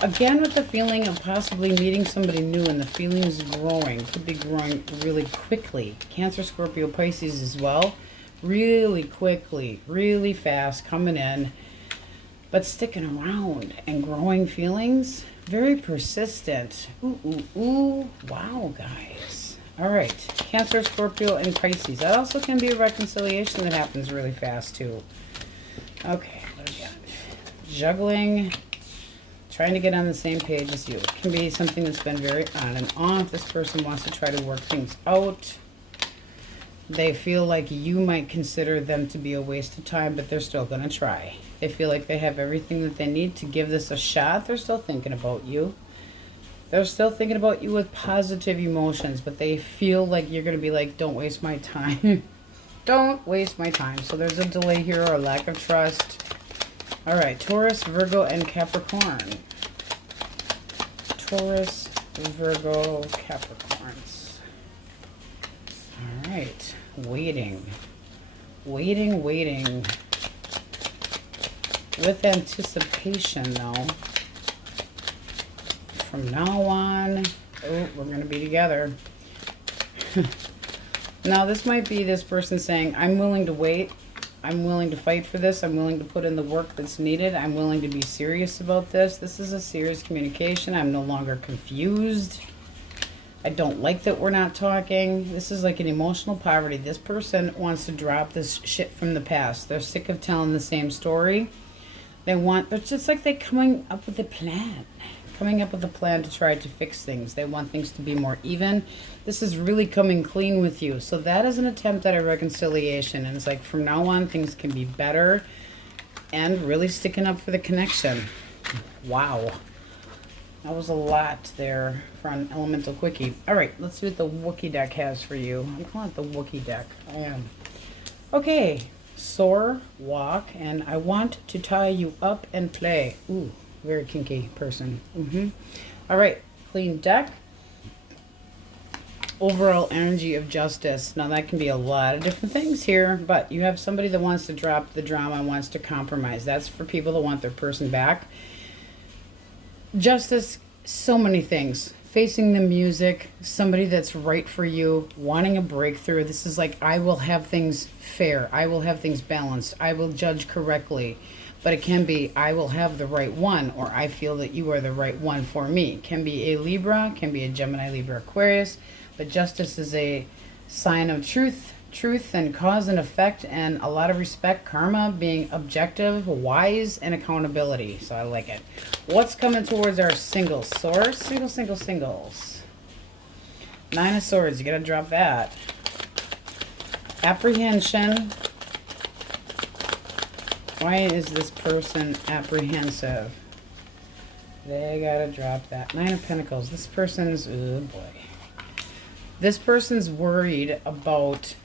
Again, with the feeling of possibly meeting somebody new and the feelings growing. Could be growing really quickly. Cancer, Scorpio, Pisces as well. Really quickly, really fast, coming in. But sticking around and growing feelings. Very persistent. Ooh, ooh, ooh. Wow, guys. All right. Cancer, Scorpio, and Pisces. That also can be a reconciliation that happens really fast, too. Okay, what do we got? Juggling. Trying to get on the same page as you. It can be something that's been very on and off. This person wants to try to work things out. They feel like you might consider them to be a waste of time, but they're still going to try. They feel like they have everything that they need to give this a shot. They're still thinking about you. They're still thinking about you with positive emotions, but they feel like you're going to be like, don't waste my time. Don't waste my time. So there's a delay here or a lack of trust. All right, Taurus, Virgo, and Capricorn. Taurus, Virgo, Capricorns. All right, waiting. Waiting, waiting. With anticipation, though. From now on, oh, we're going to be together. Now, this might be this person saying, I'm willing to wait. I'm willing to fight for this. I'm willing to put in the work that's needed. I'm willing to be serious about this. This is a serious communication. I'm no longer confused. I don't like that we're not talking. This is like an emotional poverty. This person wants to drop this shit from the past. They're sick of telling the same story. It's just like they're coming up with a plan. Coming up with a plan to try to fix things. They want things to be more even. This is really coming clean with you. So that is an attempt at a reconciliation. And it's like from now on, things can be better. And really sticking up for the connection. Wow. That was a lot there for an elemental quickie. All right, let's see what the Wookiee deck has for you. I'm calling it the Wookiee deck. I am. Okay. Soar, walk, and I want to tie you up and play. Ooh. Very kinky person. All right, clean deck. Overall energy of justice. Now that can be a lot of different things here, but you have somebody that wants to drop the drama, wants to compromise. That's for people that want their person back. Justice, so many things. Facing the music, somebody that's right for you, wanting a breakthrough. This is like, I will have things fair. I will have things balanced. I will judge correctly. But it can be, I will have the right one, or I feel that you are the right one for me. It can be a Libra, can be a Gemini, Libra, Aquarius. But justice is a sign of truth and cause and effect, and a lot of respect, karma, being objective, wise, and accountability. So I like it. What's coming towards our single source? Singles. 9 of Swords, you gotta drop that. Apprehension. Why is this person apprehensive? They gotta drop that. 9 of Pentacles. This person's, oh boy. This person's worried about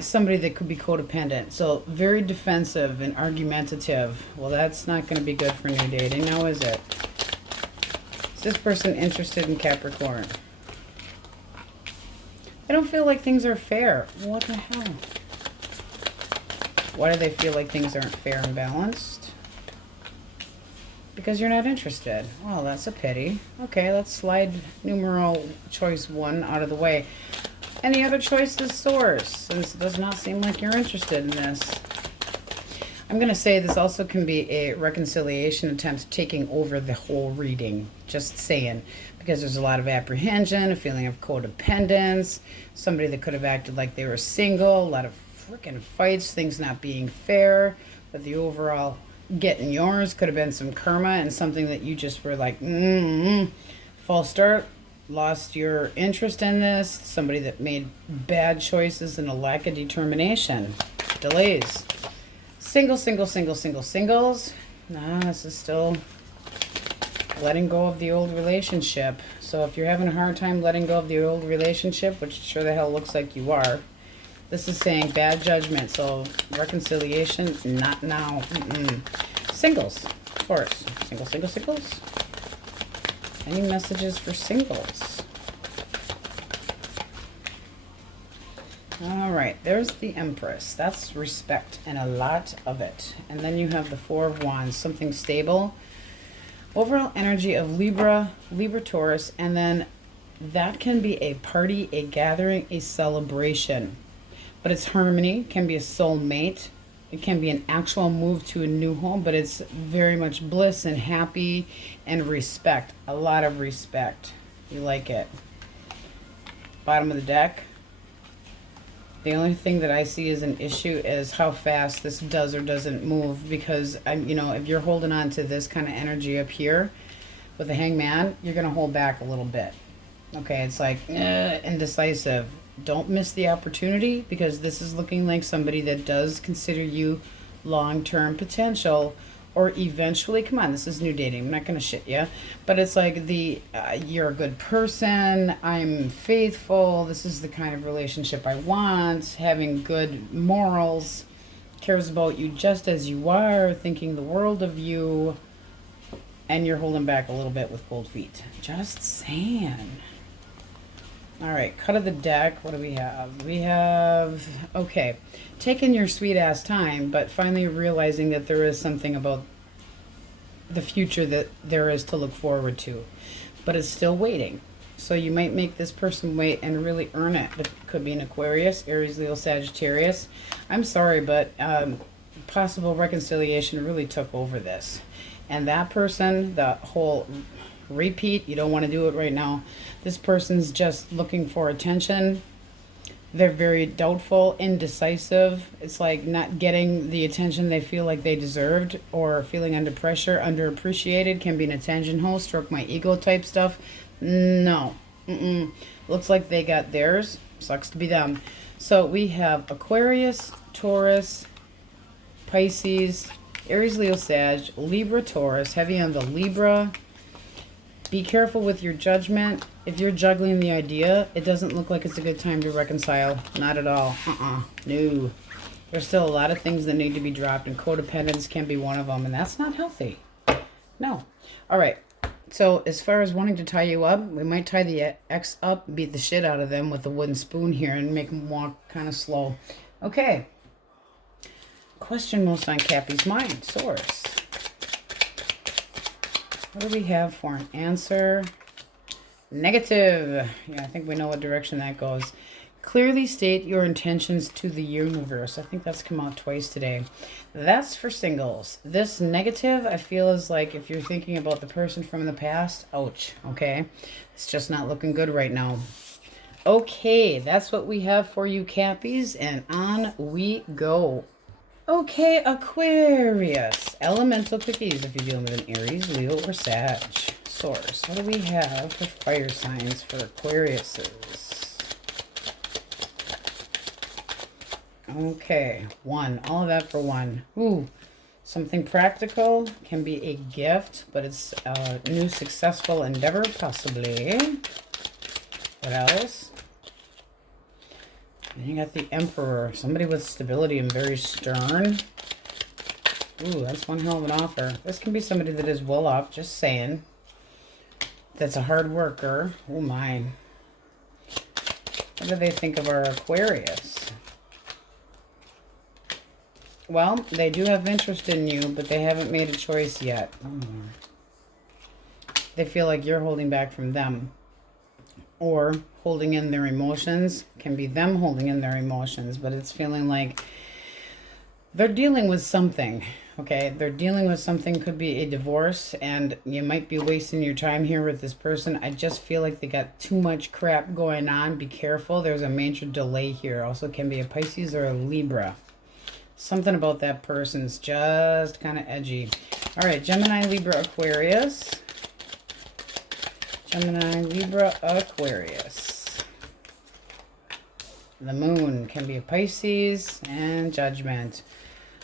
somebody that could be codependent. So very defensive and argumentative. Well, that's not going to be good for new dating now, is it? Is this person interested in Capricorn? don't feel like things are fair. What the hell? Why do they feel like things aren't fair and balanced? Because you're not interested. Well, that's a pity. Okay, let's slide numeral choice 1 out of the way. Any other choices, source? Since it does not seem like you're interested in this. I'm going to say this also can be a reconciliation attempt taking over the whole reading. Just saying. Because there's a lot of apprehension, a feeling of codependence, somebody that could have acted like they were single, a lot of freaking fights, things not being fair, but the overall getting yours could have been some karma and something that you just were like, false start, lost your interest in this, somebody that made bad choices and a lack of determination, delays. Single, single, single, single, singles. Nah, this is still letting go of the old relationship. So if you're having a hard time letting go of the old relationship, which sure the hell looks like you are, this is saying bad judgment. So reconciliation, not now. Singles, Taurus. Single, single, singles. Any messages for singles? All right, there's the Empress. That's respect and a lot of it. And then you have the Four of Wands, something stable. Overall energy of Libra, Taurus, and then that can be a party, a gathering, a celebration. But it's harmony, can be a soulmate. It can be an actual move to a new home, but it's very much bliss and happy and respect. A lot of respect. You like it. Bottom of the deck. The only thing that I see as an issue is how fast this does or doesn't move, because if you're holding on to this kind of energy up here with the Hangman, you're going to hold back a little bit. Okay, it's like indecisive. Don't miss the opportunity, because this is looking like somebody that does consider you long-term potential, or eventually, come on, this is new dating, I'm not going to shit you, but it's like you're a good person, I'm faithful, this is the kind of relationship I want, having good morals, cares about you just as you are, thinking the world of you, and you're holding back a little bit with cold feet. Just saying. All right, cut of the deck. What do we have? We have, okay, taking your sweet ass time, but finally realizing that there is something about the future that there is to look forward to, but it's still waiting. So you might make this person wait and really earn it. It could be an Aquarius, Aries, Leo, Sagittarius. I'm sorry, but possible reconciliation really took over this. And that person, the whole repeat, you don't want to do it right now. This person's just looking for attention. They're very doubtful, indecisive. It's like not getting the attention they feel like they deserved, or feeling under pressure, underappreciated. Can be an attention hole, stroke my ego type stuff. No. Looks like they got theirs. Sucks to be them. So we have Aquarius, Taurus, Pisces, Aries, Leo, Sag, Libra, Taurus. Heavy on the Libra. Be careful with your judgment. If you're juggling the idea, it doesn't look like it's a good time to reconcile. Not at all. No. There's still a lot of things that need to be dropped, and codependence can be one of them, and that's not healthy. No. All right. So as far as wanting to tie you up, we might tie the X up, beat the shit out of them with a wooden spoon here, and make them walk kind of slow. Okay. Question most on Cappy's mind. Source. What do we have for an answer? Negative. Yeah, I think we know what direction that goes. Clearly state your intentions to the universe. I think that's come out twice today. That's for singles. This negative, I feel, is like if you're thinking about the person from the past, ouch, okay? It's just not looking good right now. Okay, that's what we have for you, Cappies, and on we go. Okay, Aquarius. Elemental quickies if you're dealing with an Aries, Leo, or Sag. Source. What do we have for fire signs for Aquariuses? Okay, 1. All of that for 1. Ooh, something practical. Can be a gift, but it's a new successful endeavor, possibly. What else? And you got the Emperor. Somebody with stability and very stern. Ooh, that's one hell of an offer. This can be somebody that is well off, just saying. That's a hard worker. Oh my. What do they think of our Aquarius? Well, they do have interest in you, but they haven't made a choice yet. They feel like you're holding back from them. Or holding in their emotions. Can be them holding in their emotions, but it's feeling like they're dealing with something. Okay, they're dealing with something. Could be a divorce, and you might be wasting your time here with this person. I just feel like they got too much crap going on. Be careful. There's a major delay here. Also can be a Pisces or a Libra. Something about that person's just kind of edgy. All right, Gemini, Libra, Aquarius. Gemini, Libra, Aquarius. The moon can be a Pisces and Judgment.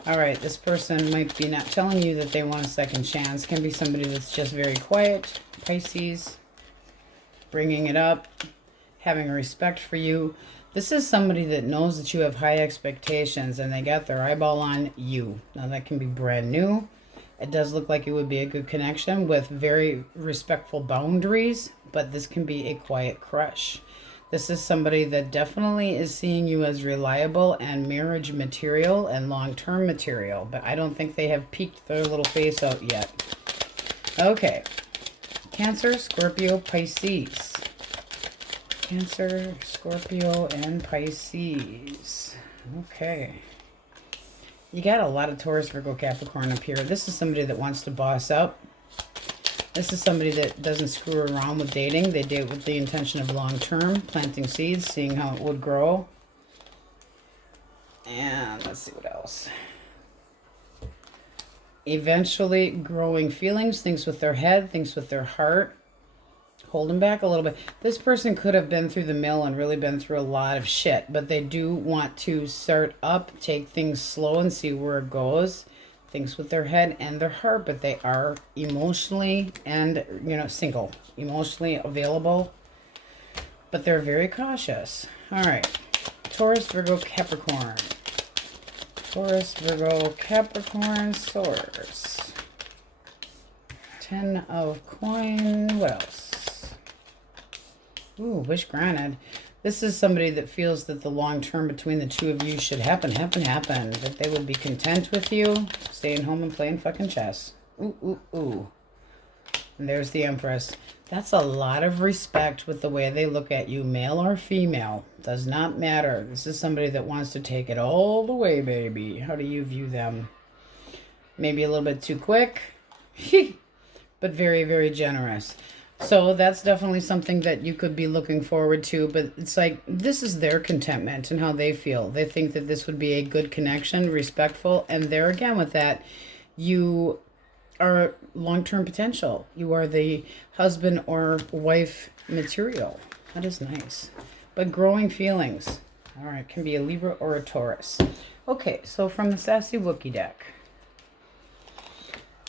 All right, this person might be not telling you that they want a second chance. Can be somebody that's just very quiet. Pisces, bringing it up, having respect for you. This is somebody that knows that you have high expectations and they got their eyeball on you. Now that can be brand new. It does look like it would be a good connection with very respectful boundaries, but this can be a quiet crush. This is somebody that definitely is seeing you as reliable and marriage material and long-term material, but I don't think they have peeked their little face out yet. Okay. Cancer, Scorpio, Pisces. Cancer, Scorpio, and Pisces. Okay. You got a lot of Taurus, Virgo, Capricorn up here. This is somebody that wants to boss up. This is somebody that doesn't screw around with dating. They date with the intention of long-term, planting seeds, seeing how it would grow. And let's see what else. Eventually growing feelings, things with their head, things with their heart. Holding back a little bit. This person could have been through the mill and really been through a lot of shit, but they do want to start up, take things slow and see where it goes. Things with their head and their heart, but they are emotionally and, single. Emotionally available, but they're very cautious. All right. Taurus, Virgo, Capricorn. Taurus, Virgo, Capricorn, Source. 10 of coin. What else? Ooh, wish granted. This is somebody that feels that the long term between the two of you should happen. That they would be content with you, staying home and playing fucking chess. Ooh, ooh, ooh. And there's the Empress. That's a lot of respect with the way they look at you, male or female. Does not matter. This is somebody that wants to take it all the way, baby. How do you view them? Maybe a little bit too quick, but very, very generous. So that's definitely something that you could be looking forward to, but it's like, this is their contentment and how they feel. They think that this would be a good connection, respectful, and there again with that, you are long-term potential. You are the husband or wife material. That is nice. But growing feelings. All right, can be a Libra or a Taurus. Okay, so from the Sassy Wookie deck.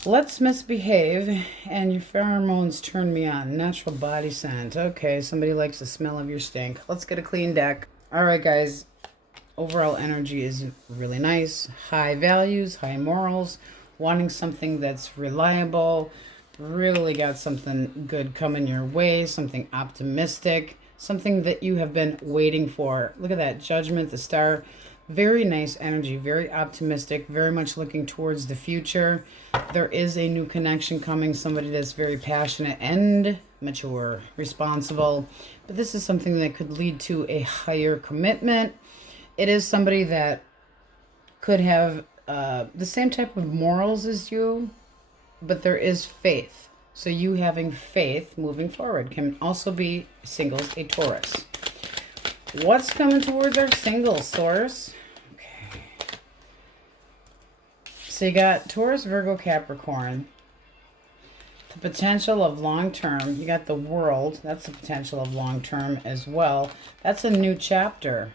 Let's misbehave, and your pheromones turn me on. Natural body scent. Okay, somebody likes the smell of your stink. Let's get a clean deck. All right, guys. Overall energy is really nice. High values, high morals. Wanting something that's reliable. Really got something good coming your way. Something optimistic. Something that you have been waiting for. Look at that. Judgment, the star. Very nice energy, very optimistic, very much looking towards the future. There is a new connection coming, somebody that's very passionate and mature, responsible. But this is something that could lead to a higher commitment. It is somebody that could have the same type of morals as you, but there is faith. So you having faith moving forward can also be singles, a Taurus. What's coming towards our singles, Source? Okay. So you got Taurus, Virgo, Capricorn. The potential of long-term. You got the World. That's the potential of long-term as well. That's a new chapter.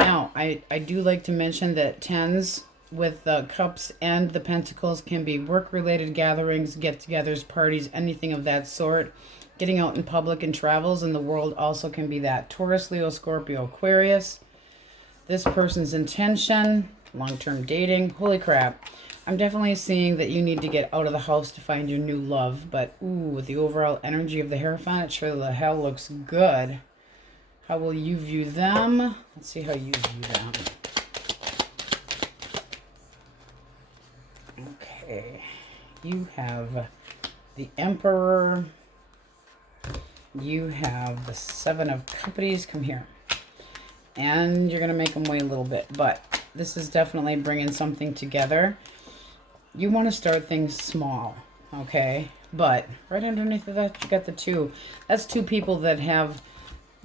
Now, I do like to mention that tens with the cups and the pentacles can be work-related gatherings, get-togethers, parties, anything of that sort. Getting out in public and travels in the world also can be that. Taurus, Leo, Scorpio, Aquarius. This person's intention, long-term dating. Holy crap. I'm definitely seeing that you need to get out of the house to find your new love. But, ooh, with the overall energy of the Hierophant, it sure the hell looks good. How will you view them? Let's see how you view them. Okay. You have the Emperor. You have the Seven of Cups. Come here. And you're going to make them wait a little bit. But this is definitely bringing something together. You want to start things small. Okay? But right underneath of that, you got the two. That's two people that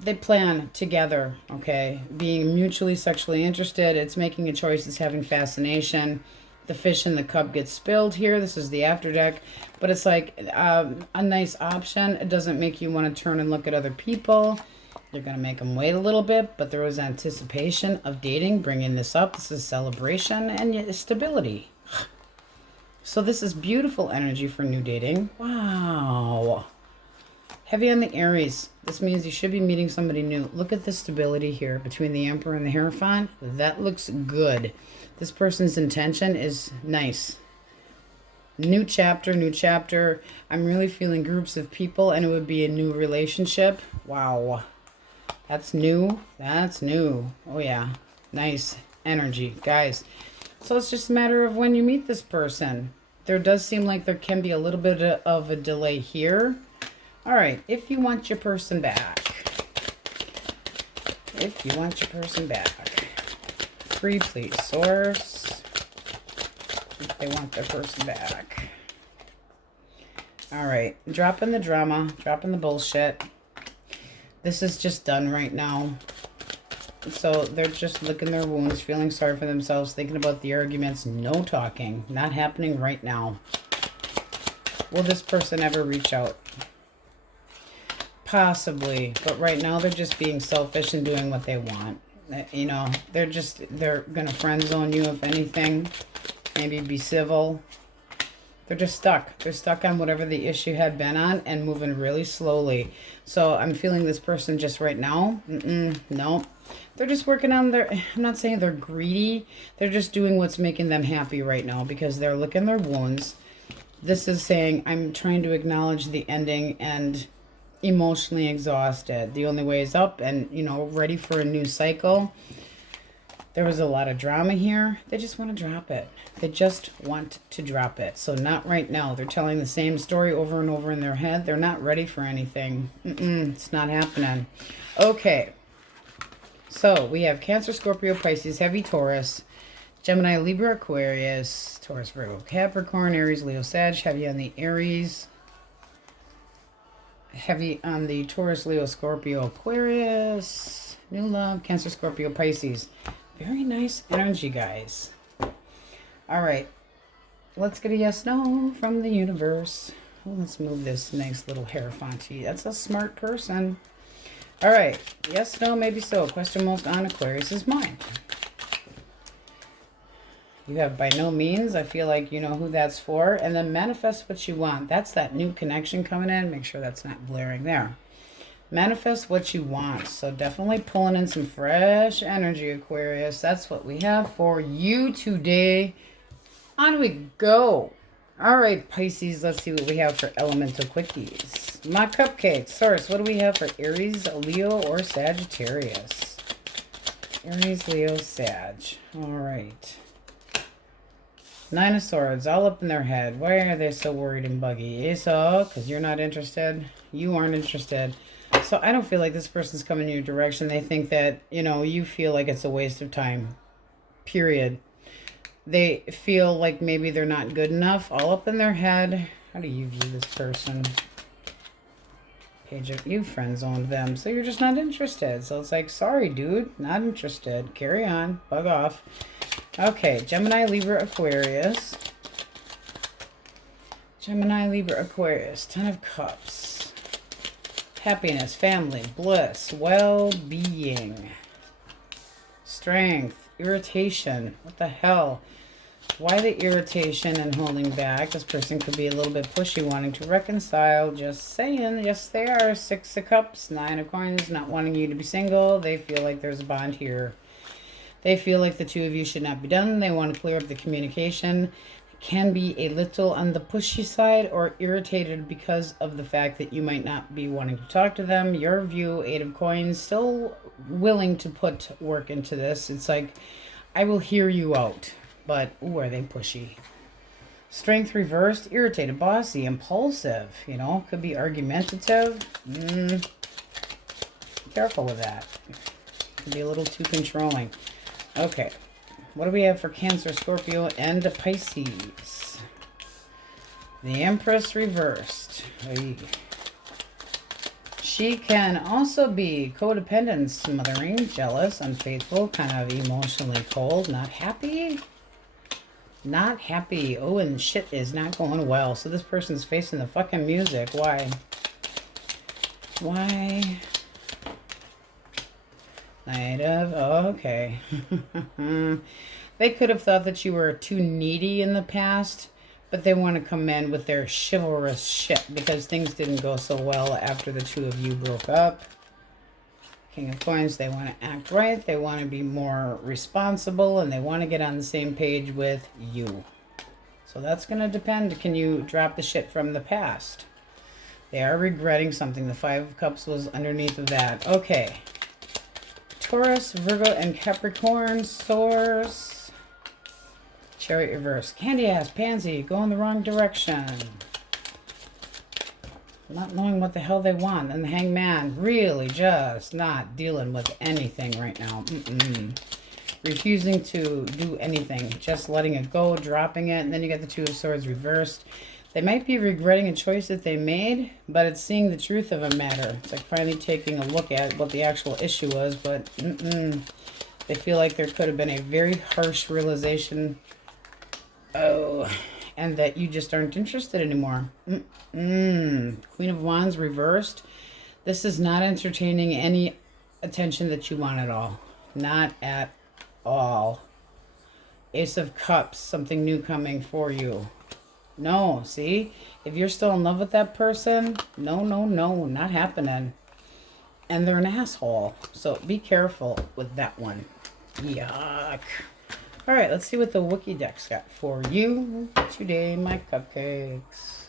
they plan together. Okay? Being mutually sexually interested. It's making a choice. It's having fascination. The fish in the cup gets spilled here. This is the after deck. But it's like a nice option. It doesn't make you want to turn and look at other people. You're going to make them wait a little bit. But there was anticipation of dating. Bringing this up. This is celebration and stability. So this is beautiful energy for new dating. Wow. Heavy on the Aries. This means you should be meeting somebody new. Look at the stability here between the Emperor and the Hierophant. That looks good. This person's intention is nice. New chapter, new chapter. I'm really feeling groups of people, and it would be a new relationship. Wow. That's new. That's new. Oh, yeah. Nice energy, guys. So it's just a matter of when you meet this person. There does seem like there can be a little bit of a delay here. All right. If you want your person back. If you want your person back. 3, please, source. If they want their person back. All right, dropping the drama, dropping the bullshit. This is just done right now. So they're just licking their wounds, feeling sorry for themselves, thinking about the arguments. No talking, not happening right now. Will this person ever reach out? Possibly, but right now they're just being selfish and doing what they want. You know, they're going to friend zone you if anything. Maybe be civil. They're just stuck. They're stuck on whatever the issue had been on and moving really slowly. So I'm feeling this person just right now. No. They're just working on their, I'm not saying they're greedy. They're just doing what's making them happy right now because they're licking their wounds. This is saying I'm trying to acknowledge the ending and emotionally exhausted. The only way is up and, you know, ready for a new cycle. There was a lot of drama here. They just want to drop it. They just want to drop it. So not right now. They're telling the same story over and over in their head. They're not ready for anything. It's not happening. Okay. So we have Cancer, Scorpio, Pisces, Heavy Taurus, Gemini, Libra, Aquarius, Taurus, Virgo, Capricorn, Aries, Leo, Sag. Heavy on the Aries. Heavy on the Taurus, Leo, Scorpio, Aquarius. New love, Cancer, Scorpio, Pisces. Very nice energy, guys. All right. Let's get a yes, no from the universe. Oh, let's move this nice little Hierophant. That's a smart person. All right. Yes, no, maybe so. Question most on Aquarius's mind. You have by no means. I feel like you know who that's for. And then manifest what you want. That's that new connection coming in. Make sure that's not blaring there. Manifest what you want. So definitely pulling in some fresh energy, Aquarius. That's what we have for you today. On we go. All right, Pisces. Let's see what we have for elemental quickies. My cupcakes. Source, what do we have for Aries, Leo, or Sagittarius? Aries, Leo, Sag. All right. 9 of Swords, all up in their head. Why are they so worried and buggy? So, because you're not interested. You aren't interested. So I don't feel like this person's coming in your direction. They think that, you know, you feel like it's a waste of time. Period. They feel like maybe they're not good enough. All up in their head. How do you view this person? Page of you friend zoned them. So you're just not interested. So it's like, sorry, dude. Not interested. Carry on. Bug off. Okay, Gemini, Libra, Aquarius. Gemini, Libra, Aquarius. 10 of Cups. Happiness, family, bliss, well-being. Strength, irritation. What the hell? Why the irritation and holding back? This person could be a little bit pushy, wanting to reconcile. Just saying. Yes, they are. 6 of Cups, 9 of Coins, not wanting you to be single. They feel like there's a bond here. They feel like the two of you should not be done. They want to clear up the communication. can be a little on the pushy side or irritated because of the fact that you might not be wanting to talk to them. Your view, 8 of Coins, still willing to put work into this. It's like, I will hear you out, but ooh, are they pushy? Strength reversed, irritated, bossy, impulsive, you know, could be argumentative. Careful with that. Could be a little too controlling. Okay. What do we have for Cancer, Scorpio, and Pisces? The Empress reversed. Ay. She can also be codependent, smothering, jealous, unfaithful, kind of emotionally cold, not happy. Not happy. Oh, and shit is not going well. So this person's facing the fucking music. Why? Why? Knight of... Oh, okay. They could have thought that you were too needy in the past, but they want to come in with their chivalrous shit because things didn't go so well after the two of you broke up. King of Coins, they want to act right, they want to be more responsible, and they want to get on the same page with you. So that's going to depend. Can you drop the shit from the past? They are regretting something. The 5 of Cups was underneath of that. Okay. Taurus, Virgo, and Capricorn, Source. Chariot reverse. Candy ass, pansy, going the wrong direction. Not knowing what the hell they want. And the Hangman, really just not dealing with anything right now. Refusing to do anything. Just letting it go, dropping it. And then you got the 2 of Swords reversed. They might be regretting a choice that they made, but it's seeing the truth of a matter. It's like finally taking a look at what the actual issue was, but they feel like there could have been a very harsh realization. Oh, and that you just aren't interested anymore. Queen of Wands reversed. This is not entertaining any attention that you want at all. Not at all. Ace of Cups, something new coming for you. No, see? If you're still in love with that person, no, not happening. And they're an asshole. So be careful with that one. Yuck. All right, let's see what the Wookiee deck's got for you today, my cupcakes.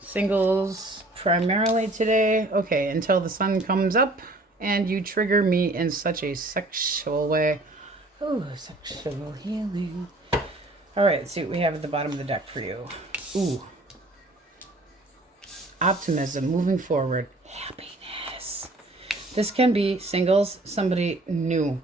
Singles primarily today. Okay, until the sun comes up and you trigger me in such a sexual way. Oh, sexual healing. All right, let's see what we have at the bottom of the deck for you. Ooh. Optimism, moving forward. Happiness. This can be singles, somebody new.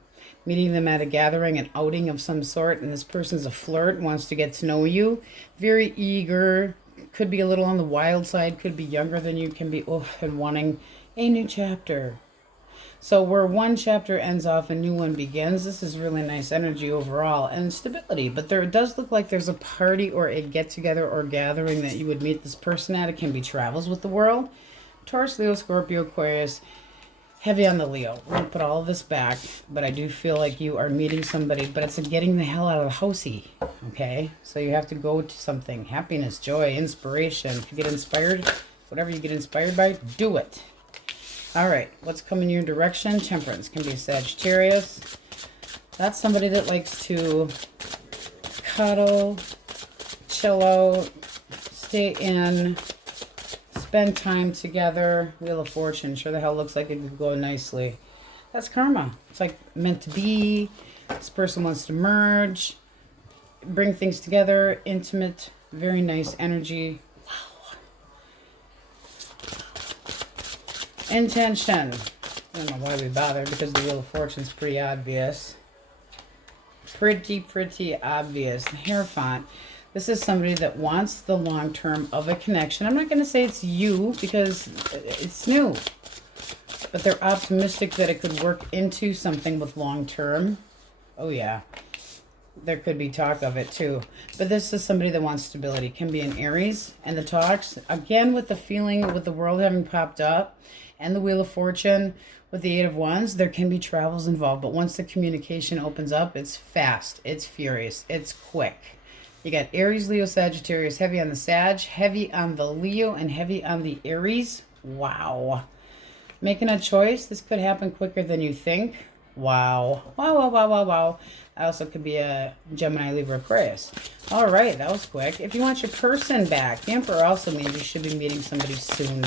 Meeting them at a gathering, an outing of some sort, and this person's a flirt, wants to get to know you. Very eager, could be a little on the wild side, could be younger than you, can be and wanting a new chapter. So where one chapter ends off, a new one begins. This is really nice energy overall and stability. But there does look like there's a party or a get-together or gathering that you would meet this person at. It can be travels with the world. Taurus, Leo, Scorpio, Aquarius. Heavy on the Leo. We're going to put all of this back, but I do feel like you are meeting somebody, but it's a getting the hell out of the housey, okay? So you have to go to something. Happiness, joy, inspiration. If you get inspired, whatever you get inspired by, do it. All right, what's coming your direction? Temperance can be Sagittarius. That's somebody that likes to cuddle, chill out, stay in, spend time together. Wheel of Fortune sure the hell looks like it could go nicely. That's karma. It's like meant to be. This person wants to merge, bring things together, intimate, very nice energy. Wow. Intention. I don't know why we bother because the Wheel of Fortune's pretty obvious. Pretty obvious. The Hierophant. This is somebody that wants the long term of a connection. I'm not going to say it's you because it's new. But they're optimistic that it could work into something with long term. Oh, yeah. There could be talk of it, too. But this is somebody that wants stability. Can be an Aries. And the talks, again, with the feeling, with the world having popped up, and the Wheel of Fortune, with the 8 of Wands, there can be travels involved. But once the communication opens up, it's fast. It's furious. It's quick. You got Aries, Leo, Sagittarius, heavy on the Sag, heavy on the Leo, and heavy on the Aries. Wow. Making a choice. This could happen quicker than you think. Wow. Wow, wow, wow, wow, wow. That also could be a Gemini, Libra, Aquarius. All right, that was quick. If you want your person back, the Emperor also means you should be meeting somebody soon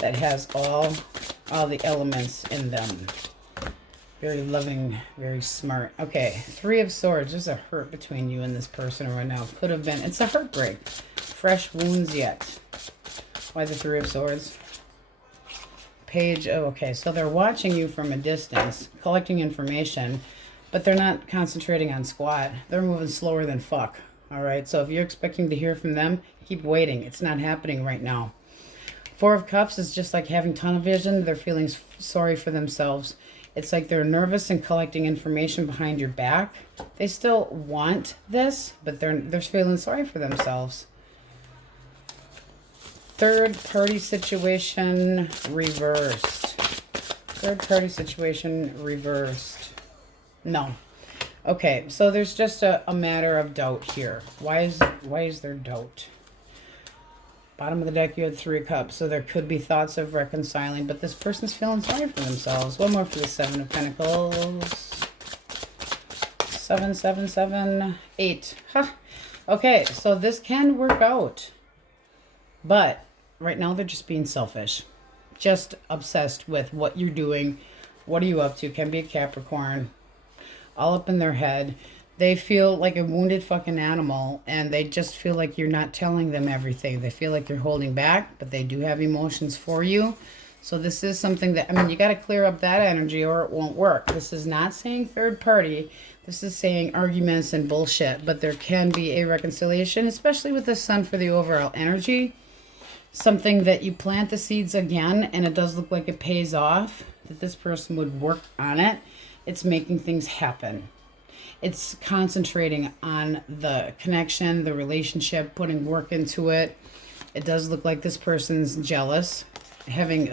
that has all the elements in them. Very loving, very smart. Okay, Three of Swords. There's a hurt between you and this person right now. Could have been. It's a heartbreak. Fresh wounds yet. Why the Three of Swords? Page. Oh, okay. So they're watching you from a distance, collecting information, but they're not concentrating on squat. They're moving slower than fuck. All right. So if you're expecting to hear from them, keep waiting. It's not happening right now. Four of Cups is just like having tunnel vision. They're feeling sorry for themselves. It's like they're nervous and collecting information behind your back. They still want this, but they're feeling sorry for themselves. Third party situation reversed. Third party situation reversed. No. Okay, so there's just a matter of doubt here. Why is there doubt? Bottom of the deck, you had Three of Cups, so there could be thoughts of reconciling, but this person's feeling sorry for themselves. One more for the Seven of Pentacles. 7, 7, 7, 8. Huh. Okay, so this can work out, but right now they're just being selfish. Just obsessed with what you're doing. What are you up to? Can be a Capricorn. All up in their head. They feel like a wounded fucking animal, and they just feel like you're not telling them everything. They feel like you're holding back, but they do have emotions for you. So this is something that, I mean, you got to clear up that energy or it won't work. This is not saying third party. This is saying arguments and bullshit, but there can be a reconciliation, especially with the Sun for the overall energy. Something that you plant the seeds again, and it does look like it pays off, that this person would work on it. It's making things happen. It's concentrating on the connection, the relationship, putting work into it. It does look like this person's jealous, having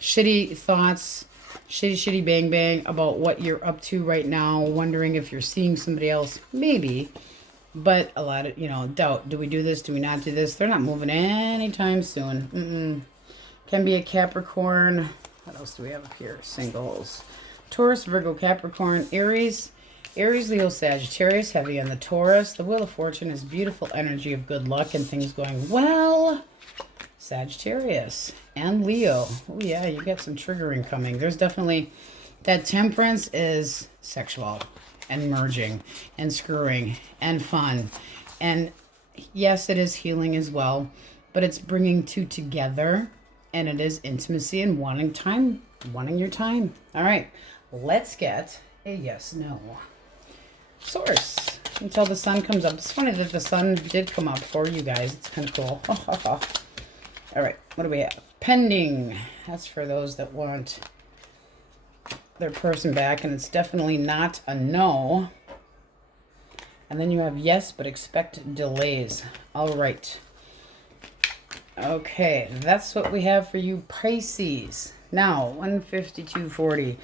shitty thoughts, shitty bang bang about what you're up to right now, wondering if you're seeing somebody else, maybe, but a lot of, doubt. Do we do this? Do we not do this? They're not moving anytime soon. Can be a Capricorn. What else do we have up here? Singles. Taurus, Virgo, Capricorn, Aries, Leo, Sagittarius, heavy on the Taurus. The Wheel of Fortune is beautiful energy of good luck and things going well. Sagittarius and Leo. Oh yeah, you got some triggering coming. There's definitely that Temperance is sexual and merging and screwing and fun. And yes, it is healing as well, but it's bringing two together, and it is intimacy and wanting your time. All right, let's get a yes, no. Source until the sun comes up. It's funny that the sun did come up for you guys. It's kind of cool. All right, what do we have? Pending. That's for those that want their person back, and it's definitely not a no. And then you have yes, but expect delays. All right. Okay, that's what we have for you, Pisces. Now, 152.40.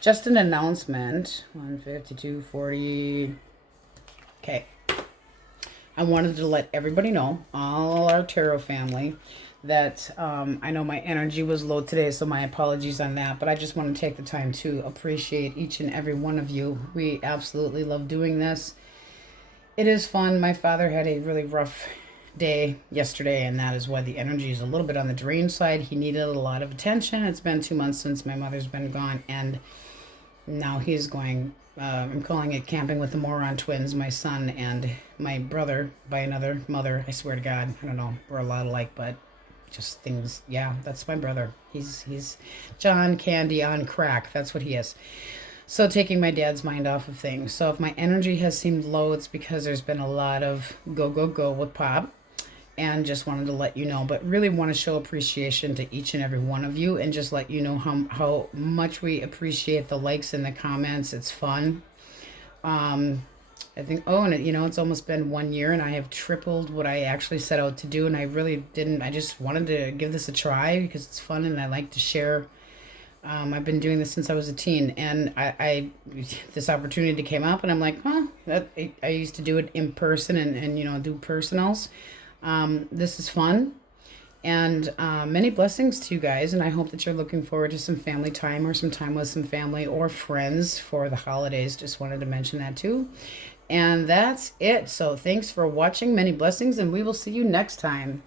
Just an announcement. 152.40. Okay. I wanted to let everybody know, all our tarot family, that I know my energy was low today, so my apologies on that. But I just want to take the time to appreciate each and every one of you. We absolutely love doing this. It is fun. My father had a really rough day yesterday, and that is why the energy is a little bit on the drain side. He needed a lot of attention. It's been 2 months since my mother's been gone, and now he's going, I'm calling it camping with the moron twins, my son and my brother by another mother. I swear to God, I don't know, we're a lot alike, but just things, yeah, that's my brother. He's John Candy on crack. That's what he is. So taking my dad's mind off of things. So if my energy has seemed low, it's because there's been a lot of go with Pop. And just wanted to let you know, but really want to show appreciation to each and every one of you, and just let you know how much we appreciate the likes and the comments. It's fun. I think, and it's almost been 1 year, and I have tripled what I actually set out to do, and I really didn't. I just wanted to give this a try because it's fun, and I like to share. I've been doing this since I was a teen, and I this opportunity came up, and I'm like, I used to do it in person and do personals. This is fun, And many blessings to you guys. And I hope that you're looking forward to some family time or some time with some family or friends for the holidays. Just wanted to mention that too. And that's it. So thanks for watching. Many blessings. And we will see you next time.